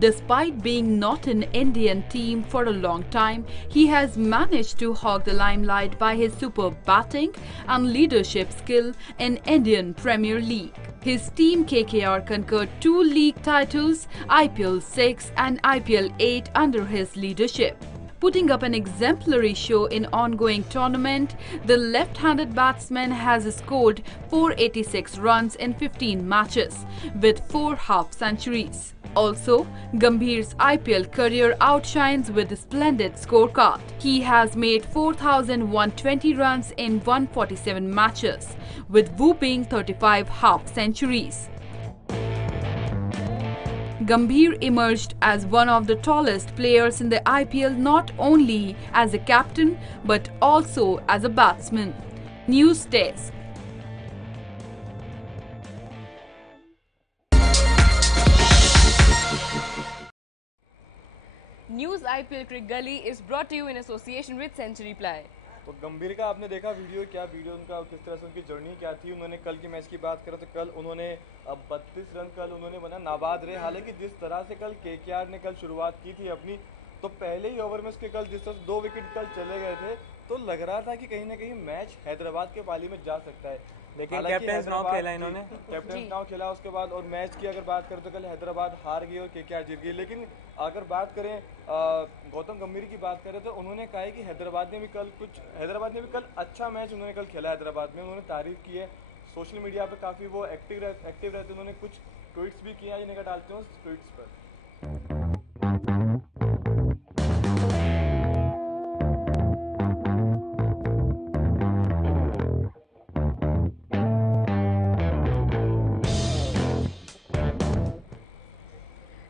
Despite being not in Indian team for a long time, he has managed to hog the limelight by his superb batting and leadership skill in Indian Premier League. His team KKR conquered 2 league titles, IPL 6 and IPL 8 under his leadership. Putting up an exemplary show in ongoing tournament, the left-handed batsman has scored 486 runs in 15 matches with 4 half-centuries. Also, Gambhir's IPL career outshines with a splendid scorecard. He has made 4,120 runs in 147 matches with whooping 35 half-centuries. Gambhir emerged as one of the tallest players in the IPL not only as a captain but also as a batsman. News Desk. News IPL cricket Gali is brought to you in association with Century Ply. तो गंभीर का आपने देखा वीडियो, क्या वीडियो उनका किस तरह से उनकी जर्नी क्या थी। उन्होंने कल की मैच की बात करें तो कल उन्होंने 32 रन कल उन्होंने बना नाबाद रहे। हालांकि जिस तरह से कल केकेआर ने कल शुरुआत की थी अपनी, तो पहले ही ओवर में उसके कल जिस तरह से 2 विकेट कल चले गए थे तो लग रहा था कि कहीं ना कहीं मैच हैदराबाद के पाली में जा सकता है। लेकिन कैप्टन नाव खेला इन्होंने, कैप्टन नाव खेला उसके बाद। और मैच की अगर बात करें तो कल हैदराबाद हार गई और केकेआर जीत गई। लेकिन अगर बात करें गौतम गंभीर की बात करें तो उन्होंने कहा है कि हैदराबाद ने भी कल अच्छा मैच उन्होंने कल खेला हैदराबाद में। उन्होंने तारीफ की है, सोशल मीडिया पर काफ़ी वो एक्टिव रहते। उन्होंने कुछ ट्वीट्स भी किया, जिन्हें डालते हैं उस ट्वीट्स पर।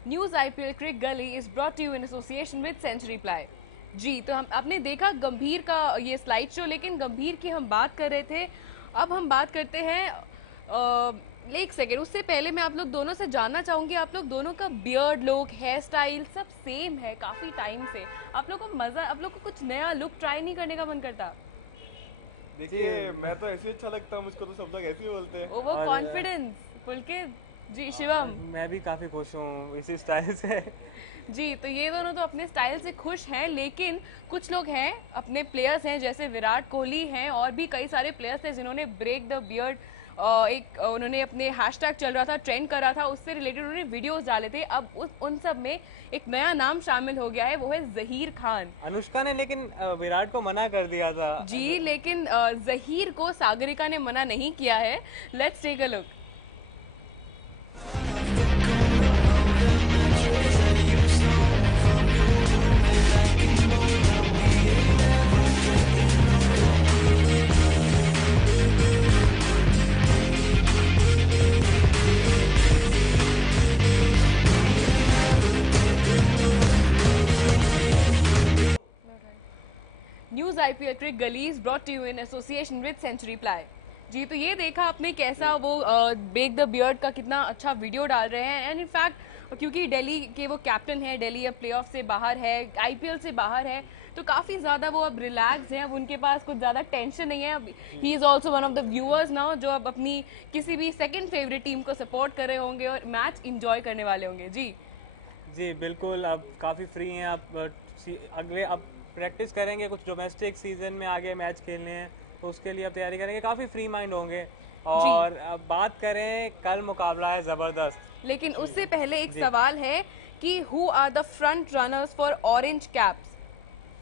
News IPL cricket Gali is brought to you in association with Century Ply. जी, तो हम आपने देखा गंभीर का ये स्लाइड शो, लेकिन गंभीर की हम बात कर रहे थे, अब हम बात करते हैं एक सेकेंड उससे पहले मैं आप लोग दोनों से जानना चाहूंगी, आप लोग दोनों का बियर्ड लुक, हेयर स्टाइल सब सेम है काफी टाइम से। आप लोग को कुछ नया लुक ट्राई नहीं करने का मन करता? देखिए, मैं तो ऐसे अच्छा लगता है, मुझको तो सब लोग ऐसे ही बोलते हैं। वो कॉन्फिडेंस पुलकित जी। शिवम? मैं भी काफी खुश हूँ इसी स्टाइल से। जी, तो ये दोनों तो अपने स्टाइल से खुश हैं, लेकिन कुछ लोग हैं अपने प्लेयर्स हैं जैसे विराट कोहली हैं और भी कई सारे प्लेयर्स थे जिन्होंने ब्रेक द बियर्ड उन्होंने अपने हैशटैग चल रहा था, ट्रेंड कर रहा था, उससे रिलेटेड उन्होंने वीडियोस डाले थे। अब उन सब में एक नया नाम शामिल हो गया है, वो है जहीर खान। अनुष्का ने लेकिन विराट को मना कर दिया था। जी, लेकिन जहीर को सागरिका ने मना नहीं किया है। Let's take a look. News IPL cricket Gali is brought to you in association with Century Ply. जी, तो ये देखा आपने कैसा वो ब्रेक द बियर्ड का कितना अच्छा वीडियो डाल रहे हैं। एंड इनफैक्ट क्योंकि दिल्ली के वो कैप्टन है, दिल्ली अब प्लेऑफ से बाहर है, आईपीएल से बाहर है, तो काफी ज्यादा वो अब रिलैक्स हैं, अब उनके पास कुछ ज्यादा टेंशन नहीं है। अब he is also one of the viewers now, जो अब अपनी किसी भी सेकंड फेवरेट टीम को सपोर्ट कर रहे होंगे और मैच इंजॉय करने वाले होंगे। जी बिल्कुल, अब काफी फ्री हैं। अब प्रैक्टिस करेंगे, कुछ डोमेस्टिक सीजन में आगे मैच खेलने हैं तो उसके लिए अब तैयारी करेंगे, काफी फ्री माइंड होंगे। और अब बात करें, कल मुकाबला है जबरदस्त। लेकिन उससे पहले एक सवाल है कि who are the front runners for orange caps?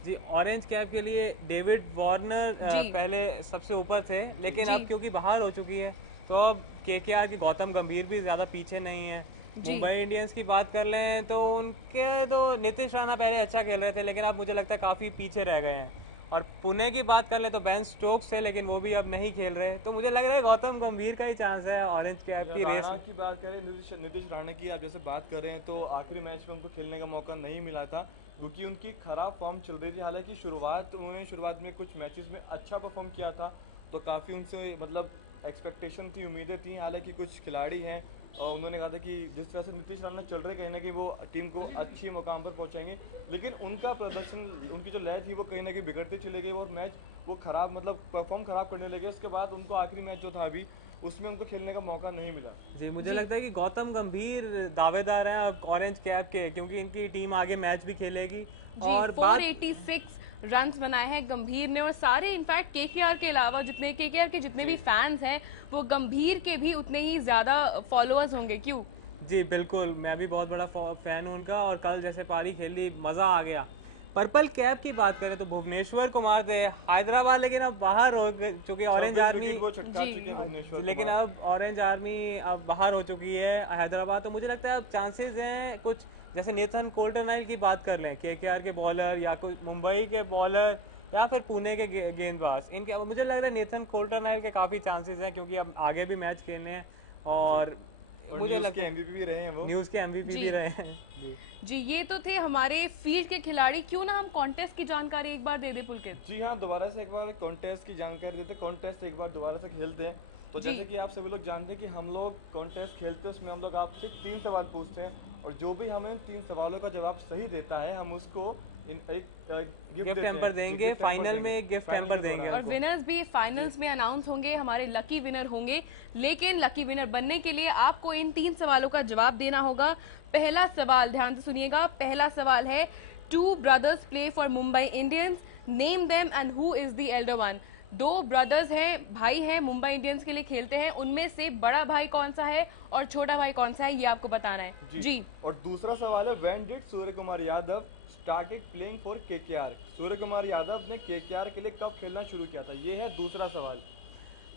जी, ऑरेंज कैप के लिए डेविड वार्नर पहले सबसे ऊपर थे, लेकिन अब क्योंकि बाहर हो चुकी है तो अब केकेआर की गौतम गंभीर भी ज्यादा पीछे नहीं है। मुंबई इंडियंस की बात कर लें तो उनके तो नीतीश राणा पहले अच्छा खेल रहे थे, लेकिन अब मुझे लगता है काफी पीछे रह गए हैं। और पुणे की बात कर ले तो बेन स्टोक्स है, लेकिन वो भी अब नहीं खेल रहे, तो मुझे लग रहा है गौतम गंभीर का ही चांस है ऑरेंज कैप की रेस की बात करें, नीतीश राणा की आप जैसे बात कर रहे हैं, तो आखिरी मैच में उनको खेलने का मौका नहीं मिला था क्योंकि उनकी खराब फॉर्म चल रही थी। हालांकि उन्होंने शुरुआत में कुछ मैचेस में अच्छा परफॉर्म किया था, तो काफ़ी उनसे मतलब एक्सपेक्टेशन थी, उम्मीदें थी। हालांकि कुछ खिलाड़ी हैं और उन्होंने कहा था कि जिस तरह से नीतीश राणा चल रहे, कहीं ना कहीं वो टीम को अच्छी मुकाम पर पहुंचाएंगे, लेकिन उनका प्रदर्शन, उनकी जो लय थी वो कहीं ना कहीं बिगड़ती चली गई और मैच वो खराब मतलब परफॉर्म खराब करने लगे। उसके बाद उनको आखिरी मैच जो था अभी उसमें उनको खेलने का मौका नहीं मिला। जी, मुझे लगता है कि गौतम गंभीर दावेदार हैं ऑरेंज कैप के, क्योंकि इनकी टीम आगे मैच भी खेलेगी। और 486 रन्स बनाए हैं गंभीर ने, और सारे इनफैक्ट केकेआर के अलावा जितने केकेआर के जितने भी फैंस हैं वो गंभीर के भी उतने ही ज्यादा फॉलोअर्स होंगे। क्यों? जी बिल्कुल, मैं भी बहुत बड़ा फैन हूं उनका, और कल जैसे पारी खेली मजा आ गया। पर्पल कैप की बात करें तो भुवनेश्वर कुमार थे हैदराबाद, लेकिन अब बाहर हो चुकी ऑरेंज आर्मी, लेकिन अब ऑरेंज आर्मी अब बाहर हो चुकी है हैदराबाद। तो मुझे लगता है अब चांसेस हैं कुछ, जैसे नेथन कोल्टरनाइल की बात कर लें, केकेआर के बॉलर या कुछ मुंबई के बॉलर या फिर पुणे के गेंदबाज, इनके मुझे लग रहा है नेथन कोल्टरनाइल के काफी चांसेस हैं, क्योंकि अब आगे भी मैच खेलने हैं और मुझे लगता है एमवीपी भी रहे हैं, वो न्यूज़ के एमवीपी भी रहे हैं। जी, ये तो थे हमारे फील्ड के खिलाड़ी। क्यों ना हम कॉन्टेस्ट की जानकारी एक बार दे दे पुलकित? जी हाँ, दोबारा से एक बार कॉन्टेस्ट की जानकारी देते हैं। कॉन्टेस्ट एक बार दोबारा से खेलते हैं। तो जैसे कि आप सभी लोग जानते हैं कि हम लोग कॉन्टेस्ट खेलते हैं, उसमें हम लोग आपसे 3 सवाल पूछते हैं और जो भी हमें 3 सवालों का जवाब सही देता है हम उसको एक गिफ्ट हैम्पर देंगे, फाइनल में गिफ्ट हैम्पर देंगे, और विनर्स भी फाइनल्स में अनाउंस होंगे, हमारे लकी विनर होंगे। लेकिन लकी विनर बनने के लिए आपको इन 3 सवालों का जवाब देना होगा। पहला सवाल ध्यान से सुनिएगा, पहला सवाल है 2 brothers play for Mumbai Indians, name them and who is the Elder one. 2 brothers हैं, भाई हैं, मुंबई इंडियंस के लिए खेलते हैं, उनमें से बड़ा भाई कौन सा है और छोटा भाई कौन सा है, ये आपको बताना है। जी। और दूसरा सवाल है when did Surya Kumar Yadav started playing for KKR. Surya Kumar Yadav ने केकेआर के लिए कब खेलना शुरू किया था, ये है दूसरा सवाल।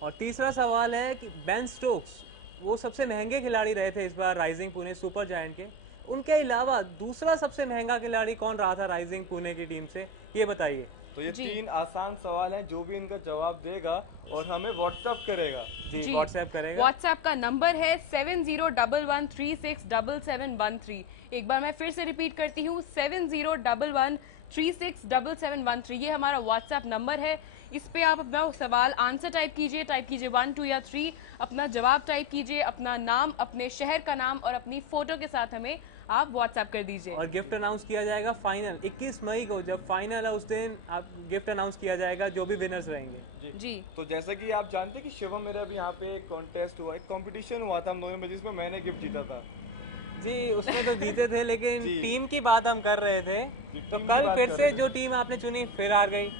और तीसरा सवाल है कि बेन स्टोक्स वो सबसे महंगे खिलाड़ी रहे थे इस बार राइजिंग पुणे सुपर जायंट के, उनके अलावा दूसरा सबसे महंगा खिलाड़ी कौन रहा था राइजिंग पुणे की टीम से, ये बताइए। तो ये 3 आसान सवाल हैं, जो भी इनका जवाब देगा और हमें व्हाट्सएप करेगा। जी व्हाट्सएप करेगा। व्हाट्सएप का नंबर है 7011367713। एक बार मैं फिर से रिपीट करती हूँ, 7011367713। ये हमारा व्हाट्सएप नंबर है। इस पे आप अपना सवाल आंसर टाइप कीजिए 1, 2 या 3, अपना जवाब टाइप कीजिए, अपना नाम, अपने शहर का नाम और अपनी फोटो के साथ हमें आप व्हाट्सएप कर दीजिए। और गिफ्ट अनाउंस किया जाएगा फाइनल 21 मई को, जब फाइनल है उस दिन आप गिफ्ट अनाउंस किया जाएगा जो भी विनर्स रहेंगे। जी। तो जैसे कि आप जानते हैं कि शिवम मेरा अभी यहाँ पे एक कॉन्टेस्ट हुआ, एक कंपटीशन हुआ था हम दोनों में, जिसमें मैंने गिफ्ट जीता था। जी, उसमें तो जीते थे, लेकिन टीम की बात हम कर रहे थे, तो कल फिर से जो टीम आपने चुनी फिर हार गई,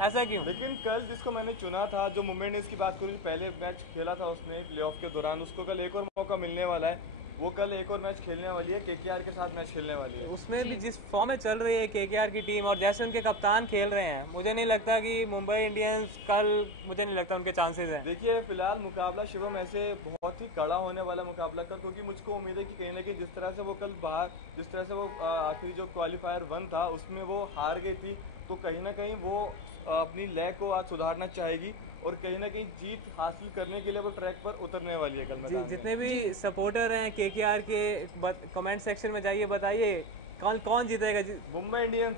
ऐसा क्यों? लेकिन कल जिसको मैंने चुना था, जो मुंबई इंडियंस की बात करूँ, पहले मैच खेला था उसने प्लेऑफ के दौरान, उसको कल एक और मौका मिलने वाला है। वो कल एक और मैच खेलने वाली है, केकेआर के साथ मैच खेलने वाली है। उसमें भी जिस फॉर्म में चल रही है केकेआर की टीम और जैसे उनके कप्तान खेल रहे हैं, मुझे नहीं लगता कि मुंबई इंडियंस कल, मुझे नहीं लगता उनके चांसेस हैं। देखिए फिलहाल मुकाबला शिवम ऐसे बहुत ही कड़ा होने वाला मुकाबला कल, क्योंकि मुझको उम्मीद है कि कहीं ना कहीं जिस तरह से वो कल बाहर, जिस तरह से वो आखिरी जो क्वालिफायर 1 था उसमें वो हार गई थी, तो कहीं ना कहीं वो अपनी लय को आज सुधारना चाहेगी और कहीं ना कहीं जीत हासिल करने के लिए वो ट्रैक पर उतरने वाली है कल मैदान में। जितने भी सपोर्टर हैं केकेआर के कमेंट सेक्शन में जाइए, बताइए कौन जीतेगा। Mumbai Indians,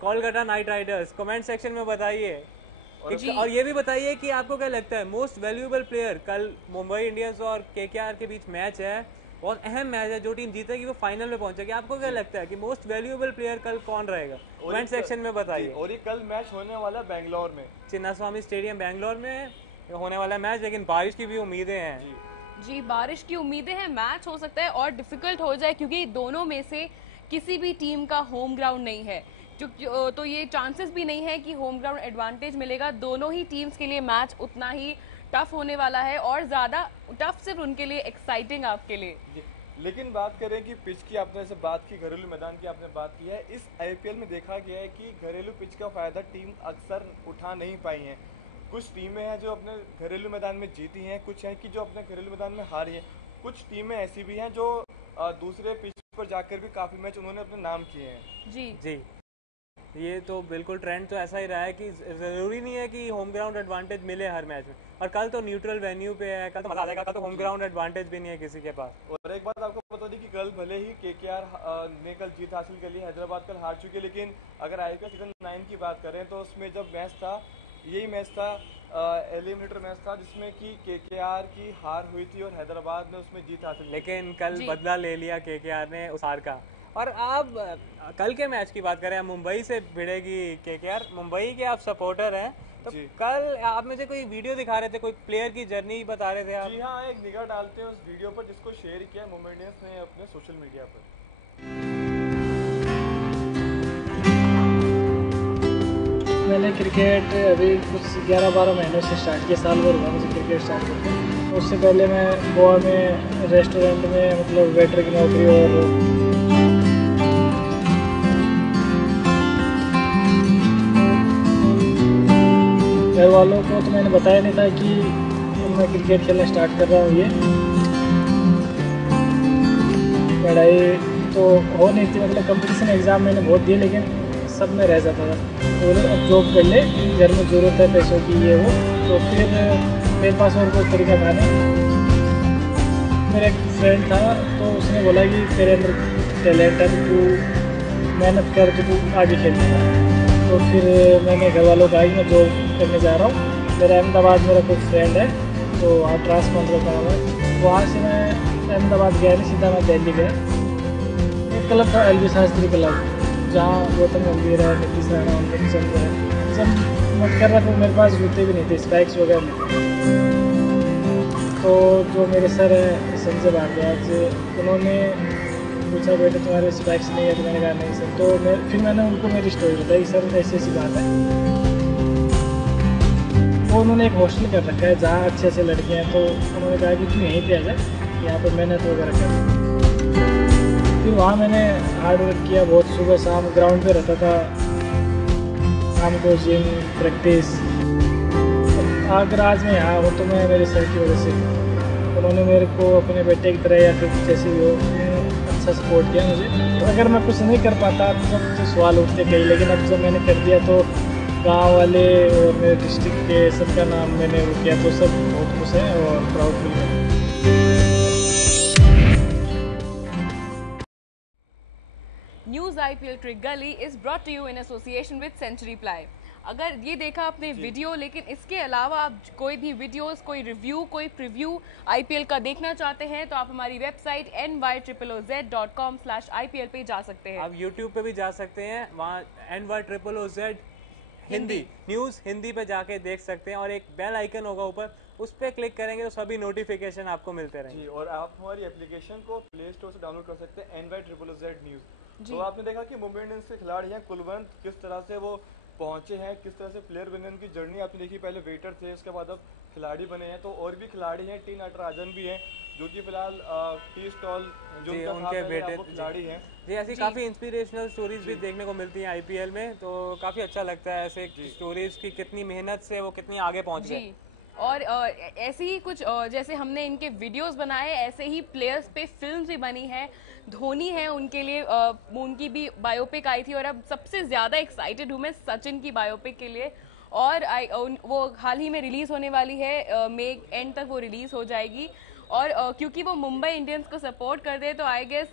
Kolkata night Riders, comment section में बताइए। और ये भी बताइए कि आपको क्या लगता है मोस्ट वैल्यूएबल प्लेयर, कल मुंबई इंडियंस और केकेआर के बीच मैच है, बहुत अहम मैच है, जो टीम जीतेगी वो फाइनल में पहुंचेगी, आपको क्या लगता है कि मोस्ट वैल्यूएबल प्लेयर कल कौन रहेगा, कमेंट सेक्शन में बताइए। और ये कल मैच होने वाला है बेंगलोर में, चिन्नास्वामी स्टेडियम बेंगलोर में होने वाला मैच, लेकिन बारिश की भी उम्मीदें हैं। जी, बारिश की उम्मीदें हैं, मैच हो सकता है और डिफिकल्ट हो जाए, क्योंकि दोनों में से किसी भी टीम का होम ग्राउंड नहीं है, तो ये चांसेस भी नहीं है कि होम ग्राउंड एडवांटेज मिलेगा। दोनों ही टीम्स के लिए मैच उतना ही टफ होने वाला है, और ज्यादा टफ सिर्फ उनके लिए, एक्साइटिंग आपके लिए। लेकिन बात करें कि पिच की, आपने जैसे बात की, घरेलू मैदान की आपने बात की है, इस आईपीएल में देखा गया है कि घरेलू पिच का फायदा टीम अक्सर उठा नहीं पाई हैं। कुछ टीमें हैं जो अपने घरेलू मैदान में जीती हैं, कुछ हैं कि जो अपने घरेलू मैदान में हारी हैं, कुछ टीमें ऐसी भी हैं जो दूसरे पिच पर जाकर भी काफी मैच उन्होंने अपने नाम किए हैं। जी। ये तो बिल्कुल ट्रेंड तो ऐसा ही रहा है कि जरूरी नहीं है कि होम ग्राउंड एडवांटेज मिले हर मैच में, और कल तो न्यूट्रल वेन्यू पे है, कल तो मजा आ जाएगा, कल तो होम ग्राउंड एडवांटेज भी नहीं है किसी के पास। और एक बात आपको बता दी कि कल भले ही केकेआर ने कल जीत हासिल कर ली, हैदराबाद कल हार चुकी है, लेकिन अगर आईपीएल सीजन 9 की बात करें तो उसमें जब मैच था, यही मैच था एलिमिनेटर मैच था जिसमें कि केकेआर की हार हुई थी और हैदराबाद ने उसमें जीत हासिल की। लेकिन कल बदला ले लिया केकेआर ने उस हार का। और आप कल के मैच की बात करें, मुंबई से भिड़ेगी केकेआर, मुंबई के आप सपोर्टर हैं, तो कल आप मुझे कोई वीडियो दिखा रहे थे, कोई प्लेयर की जर्नी बता रहे थे आप। जी हाँ, एक निगाह डालते हैं उस वीडियो पर जिसको शेयर किया मुंबई इंडियंस ने अपने सोशल मीडिया पर। मैंने क्रिकेट अभी कुछ 11-12 महीनों से स्टार्ट किया, साल भर हुआ मुझे क्रिकेट स्टार्ट करके। उससे पहले मैं गोवा में रेस्टोरेंट में मतलब वेटर की नौकरी, और घर वालों को तो मैंने बताया नहीं था कि मैं क्रिकेट खेलना स्टार्ट कर रहा हूँ। ये पढ़ाई तो हो नहीं थी, मतलब कंपटीशन एग्ज़ाम मैंने बहुत दिए लेकिन सब में रह जाता था। और अब जॉब कर ले, घर में ज़रूरत है पैसों की, ये वो, तो फिर मेरे पास और कोई तरीका था नहीं। मेरा एक फ्रेंड था तो उसने बोला कि तेरे अंदर टैलेंट है, तू मेहनत कर तो तू आगे खेलेगा। तो फिर मैंने घर वालों को कहा कि मैं जॉब करने जा रहा हूँ। मेरा अहमदाबाद मेरा कुछ फ्रेंड है तो वहाँ ट्रांसप्लांट का काम है, वहाँ से मैं अहमदाबाद गया नहीं, सीधा मैं दिल्ली गया। एक क्लब था एल.बी. शास्त्री क्लब, जहाँ गौतम गंभीर है, नीतीश राणा उनके चल रहे हैं, सब मत कर रहा था। मेरे पास जूते भी नहीं थे, स्पाइक्स वगैरह नहीं थे। तो जो मेरे सर है संजय भारद्वाज, उन्होंने पूछा बेटे तुम्हारे स्पाइक्स नहीं है, तो मैंने कहा नहीं सर। तो फिर मैंने उनको मेरी स्टोरी बताई, सर ऐसी ऐसी बात है। वो उन्होंने एक हॉस्टल कर रखा है जहाँ अच्छे अच्छे लड़के हैं, तो उन्होंने कहा कि तुम यहीं पे आ जाए, यहाँ पर मेहनत वगैरह कर। फिर वहाँ मैंने हार्ड वर्क किया बहुत, सुबह शाम ग्राउंड पे रहता था, शाम को जिम प्रैक्टिस। अगर आज मैं यहाँ हूँ तो मैं मेरे सर की वजह से, उन्होंने मेरे को अपने बेटे की तरह या फिर जैसे भी हो अच्छा सपोर्ट किया मुझे। अगर मैं कुछ नहीं कर पाता तो सबसे सवाल उठते कई, लेकिन अब जब मैंने कर दिया तो गांव वाले और मेरे डिस्ट्रिक्ट के सबका नाम मैंने वो किया, तो सब बहुत खुश हैं और प्राउड फील है। News IPL cric Gali is brought to you in association with Century Ply. अगर ये देखा आपने वीडियो, लेकिन इसके अलावा आप कोई भी वीडियोस, कोई रिव्यू, कोई प्रीव्यू आईपीएल का देखना चाहते हैं तो आप हमारी वेबसाइट ny0oz.com/IPL पे जा सकते हैं। आप यूट्यूब पे भी जा सकते हैं, वहाँ ny0oz हिंदी न्यूज़ हिंदी पे जाके देख सकते हैं, और एक बेल आइकन होगा ऊपर, उस पर क्लिक करेंगे तो सभी नोटिफिकेशन आपको मिलते रहेंगे। और आप हमारी एप्लीकेशन को प्ले स्टोर से डाउनलोड कर सकते हैं, ny0oz न्यूज़। तो आपने देखा कि मुंबई इंडियंस के खिलाड़ी हैं कुलवंत, किस तरह से वो पहुंचे हैं, किस तरह से प्लेयर बने, उनकी जर्नी आपने देखी। पहले वेटर थे, उसके बाद अब खिलाड़ी बने हैं। तो और भी खिलाड़ी हैं, टी नटराजन भी हैं जो कि फिलहाल टी स्टॉल जो उनके बेटे खिलाड़ी हैं। जी, ऐसी काफ़ी इंस्पिरेशनल स्टोरीज भी देखने को मिलती हैं आईपीएल में, तो काफ़ी अच्छा लगता है ऐसे स्टोरीज की, कितनी मेहनत से वो कितनी आगे पहुंच गए। और ऐसे ही कुछ जैसे हमने इनके वीडियोस बनाए, ऐसे ही प्लेयर्स पे फिल्म भी बनी है। धोनी है, उनके लिए उनकी भी बायोपिक आई थी, और अब सबसे ज़्यादा एक्साइटेड हूँ मैं सचिन की बायोपिक के लिए। और वो हाल ही में रिलीज़ होने वाली है, मई एंड तक वो रिलीज़ हो जाएगी। और क्योंकि वो मुंबई इंडियंस को सपोर्ट कर दे, तो आई गेस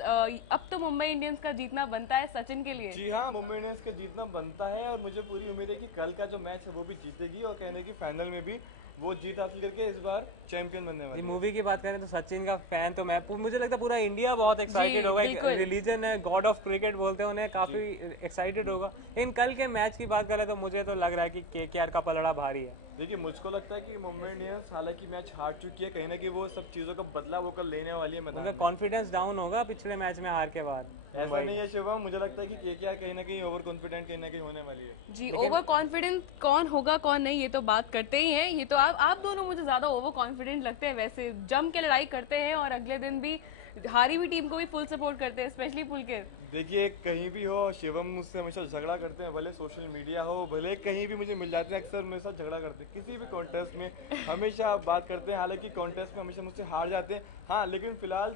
अब तो मुंबई इंडियंस का जीतना बनता है सचिन के लिए। जी हाँ, मुंबई इंडियंस का जीतना बनता है, और मुझे पूरी उम्मीद है कि कल का जो मैच है वो भी जीतेगी, और कहने की फाइनल में भी वो जीत हासिल करके इस बार चैंपियन बनने वाली है। मूवी की बात करें तो सचिन का फैन तो मुझे लगता है पूरा इंडिया बहुत एक्साइटेड होगा। एक रिलीजन है, गॉड ऑफ क्रिकेट बोलते हैं उन्हें, काफी एक्साइटेड होगा। इन कल के मैच की बात करें तो मुझे तो लग रहा है कि केकेआर का पलड़ा भारी है। देखिए, मुझको लगता है कि मुंबई इंडियंस हालांकि मैच हार चुकी है, कहीं ना कहीं वो सब चीजों का बदला वो कल लेने वाली है। उनका कॉन्फिडेंस डाउन होगा पिछले मैच में हार के बाद। ऐसा नहीं है शिवम, मुझे लगता है कि केकेआर कहीं ना कहीं ओवर कॉन्फिडेंट कहीं ना कहीं होने वाली है। जी, ओवर कॉन्फिडेंट कौन होगा कौन नहीं ये तो बात करते ही हैं। ये तो आप दोनों मुझे ज्यादा ओवर कॉन्फिडेंट लगते हैं, वैसे जम के लड़ाई करते हैं और अगले दिन भी हारी हुई टीम को भी फुल सपोर्ट करते हैं, स्पेशली पुलकित। देखिए, कहीं भी हो शिवम मुझसे हमेशा झगड़ा करते हैं, भले सोशल मीडिया हो, भले कहीं भी मुझे मिल जाते हैं, अक्सर मेरे साथ झगड़ा करते हैं। किसी भी कॉन्टेस्ट में हमेशा बात करते हैं, हालांकि कॉन्टेस्ट में हमेशा मुझसे हार जाते हैं। हाँ, लेकिन फिलहाल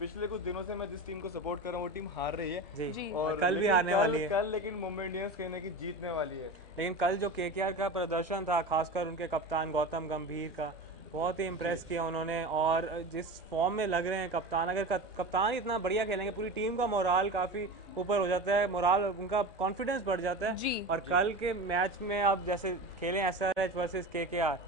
पिछले कुछ दिनों से मैं जिस टीम को सपोर्ट कर रहा हूँ वो टीम हार रही है जी। और कल भी हारने वाली है। कल लेकिन मुंबई इंडियंस कहीं ना कहीं जीतने वाली है। लेकिन कल जो केकेआर का प्रदर्शन था, खासकर उनके कप्तान गौतम गंभीर का, बहुत ही इम्प्रेस किया उन्होंने। और जिस फॉर्म में लग रहे हैं कप्तान, अगर कप्तान इतना बढ़िया खेलेंगे पूरी टीम का मोराल काफी ऊपर हो जाता है, मोराल उनका कॉन्फिडेंस बढ़ जाता है जी। और कल के मैच में आप जैसे खेले एसआरएच वर्सेस केकेआर,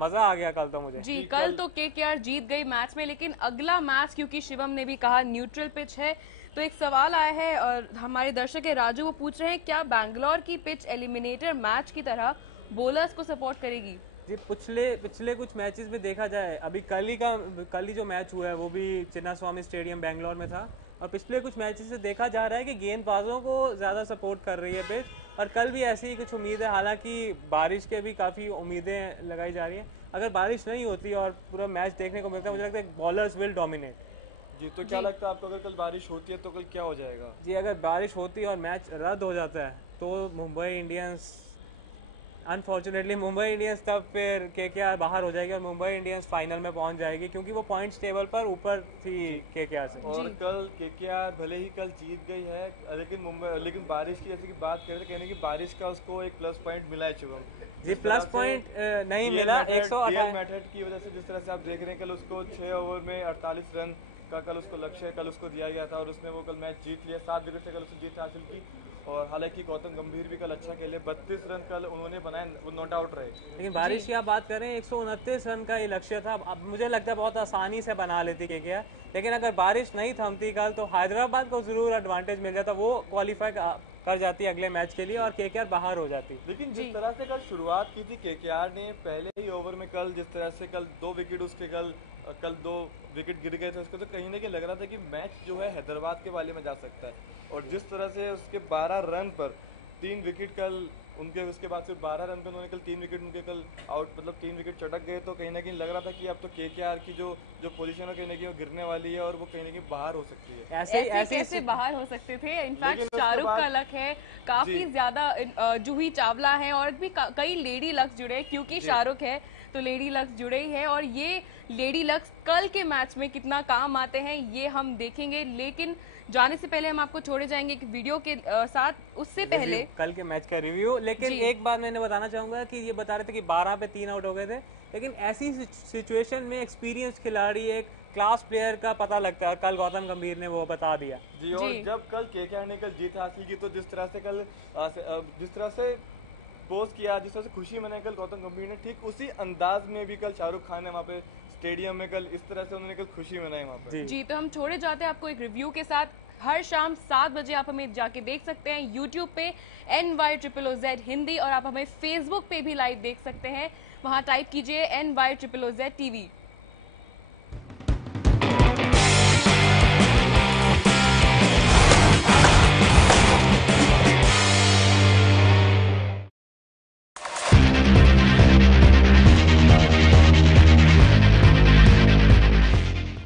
मजा आ गया कल तो मुझे। जी, कल तो केकेआर जीत गई मैच में, लेकिन अगला मैच क्योंकि शिवम ने भी कहा न्यूट्रल पिच है, तो एक सवाल आया है और हमारे दर्शक है राजू, वो पूछ रहे हैं क्या बैंगलोर की पिच एलिमिनेटर मैच की तरह बॉलर्स को सपोर्ट करेगी? जी, पिछले कुछ मैचेस में देखा जाए, अभी कल ही जो मैच हुआ है वो भी चिन्नास्वामी स्टेडियम बेंगलोर में था, और पिछले कुछ मैचेस से देखा जा रहा है कि गेंदबाजों को ज़्यादा सपोर्ट कर रही है पिच, और कल भी ऐसी ही कुछ उम्मीद है। हालांकि बारिश के भी काफ़ी उम्मीदें लगाई जा रही हैं, अगर बारिश नहीं होती और पूरा मैच देखने को मिलता है, मुझे लगता है बॉलर्स विल डोमिनेट। जी, तो क्या लगता है आपको अगर कल बारिश होती है तो कल क्या हो जाएगा? जी, अगर बारिश होती है और मैच रद्द हो जाता है तो Mumbai Indians, unfortunately Mumbai Indians तब फिर केकेआर बाहर हो जाएगी और मुंबई इंडियंस फाइनल में पहुंच जाएगी, क्योंकि वो पॉइंट्स टेबल पर ऊपर थी केकेआर से। और कल केकेआर भले ही कल जीत गई है, लेकिन बारिश की जैसे कि बात करें तो कहने की बारिश का उसको एक प्लस पॉइंट मिला है शुभम जी। प्लस पॉइंट नहीं मिला 128 मेथड की वजह से, जिस तरह से आप देख रहे हैं कल उसको 6 ओवर में 48 रन का कल उसको लक्ष्य कल उसको दिया गया था और उसने वो कल मैच जीत लिया, 7 विकेट से कल उसने जीत हासिल की। और हालांकि गौतम गंभीर भी कल अच्छा खेले, 32 रन कल उन्होंने बनाए, वो नॉट आउट रहे। लेकिन बारिश की आप बात करें, 129 रन का ये लक्ष्य था, अब मुझे लगता है बहुत आसानी से बना लेती केकेआर, लेकिन अगर बारिश नहीं थमती कल तो हैदराबाद को जरूर एडवांटेज मिल जाता, वो क्वालिफाई कर जाती अगले मैच के लिए और केकेआर बाहर हो जाती। लेकिन जिस तरह से कल शुरुआत की थी केकेआर ने, पहले ही ओवर में कल जिस तरह से कल 2 विकेट उसके कल 2 विकेट गिर गए थे उसको, तो कहीं ना कहीं लग रहा था कि मैच जो है हैदराबाद के वाले में जा सकता है। और जिस तरह से उसके 12 रन पर 3 विकेट कल उनके, उसके बाद फिर 12 रन पे उन्होंने कल 3 विकेट उनके कल आउट, मतलब 3 विकेट चटक गए, तो कहीं ना कहीं लग रहा था कि अब तो केकेआर की जो पोजीशन है कहीं ना कहीं वो गिरने वाली है और वो कहीं ना कहीं बाहर हो सकती है। ऐसे कैसे बाहर हो सकते थे? इनफैक्ट शाहरुख का लक है काफी ज्यादा, जूही चावला है और भी कई लेडी लक्स जुड़े, क्योंकि शाहरुख है तो लेडी लक्स जुड़े ही है, और ये लेडी लक्स कल के मैच में कितना काम आते हैं ये हम देखेंगे। लेकिन जाने से पहले हम आपको छोड़े जाएंगे एक वीडियो के साथ, उससे पहले कल के मैच का रिव्यू। लेकिन एक बात मैंने बताना चाहूंगा कि ये बता रहे थे कि 12 पे 3 आउट हो गए थे, लेकिन ऐसी सिचुएशन में एक्सपीरियंस खिलाड़ी, एक क्लास प्लेयर का पता लगता है, और कल गौतम गंभीर ने वो बता दिया। जी, और जब कल केकेआर ने कल जीत हासिल की तो जिस तरह से पोस्ट किया, जिस तरह से खुशी मनाई कल गौतम गंभीर ने, ठीक उसी अंदाज में भी कल शाहरुख खान ने वहाँ पे स्टेडियम में कल इस तरह से उन्होंने कल खुशी मनाई वहाँ पे। जी, तो हम छोड़े जाते हैं आपको एक रिव्यू के साथ। हर शाम 7 बजे आप हमें जाके देख सकते हैं यूट्यूब पे NYOOZ हिंदी, और आप हमें फेसबुक पे भी लाइव देख सकते हैं, वहाँ टाइप कीजिए NYOOZ TV।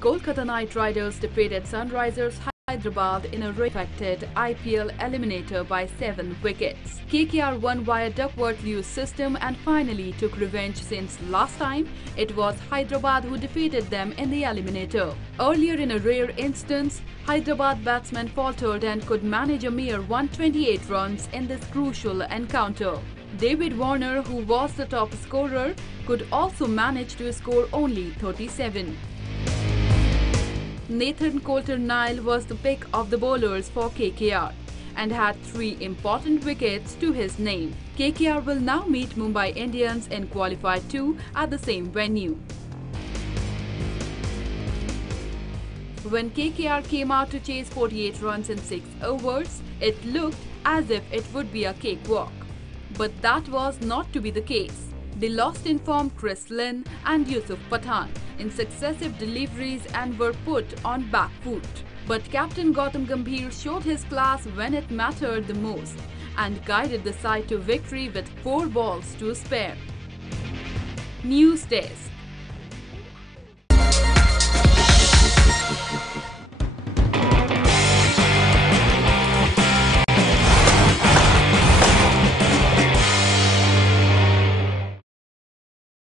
Kolkata Knight Riders defeated Sunrisers Hyderabad in a rain-affected IPL eliminator by 7 wickets. KKR won via Duckworth-Lewis system and finally took revenge, since last time it was Hyderabad who defeated them in the eliminator. Earlier, in a rare instance, Hyderabad batsmen faltered and could manage a mere 128 runs in this crucial encounter. David Warner, who was the top scorer, could also manage to score only 37. Nathan Coulter-Nile was the pick of the bowlers for KKR and had 3 important wickets to his name. KKR will now meet Mumbai Indians in Qualifier 2 at the same venue. When KKR came out to chase 48 runs in 6 overs, it looked as if it would be a cakewalk. But that was not to be the case. They lost in form Chris Lynn and Yusuf Pathan in successive deliveries and were put on back foot. But Captain Gautam Gambhir showed his class when it mattered the most and guided the side to victory with 4 balls to spare. News Desk.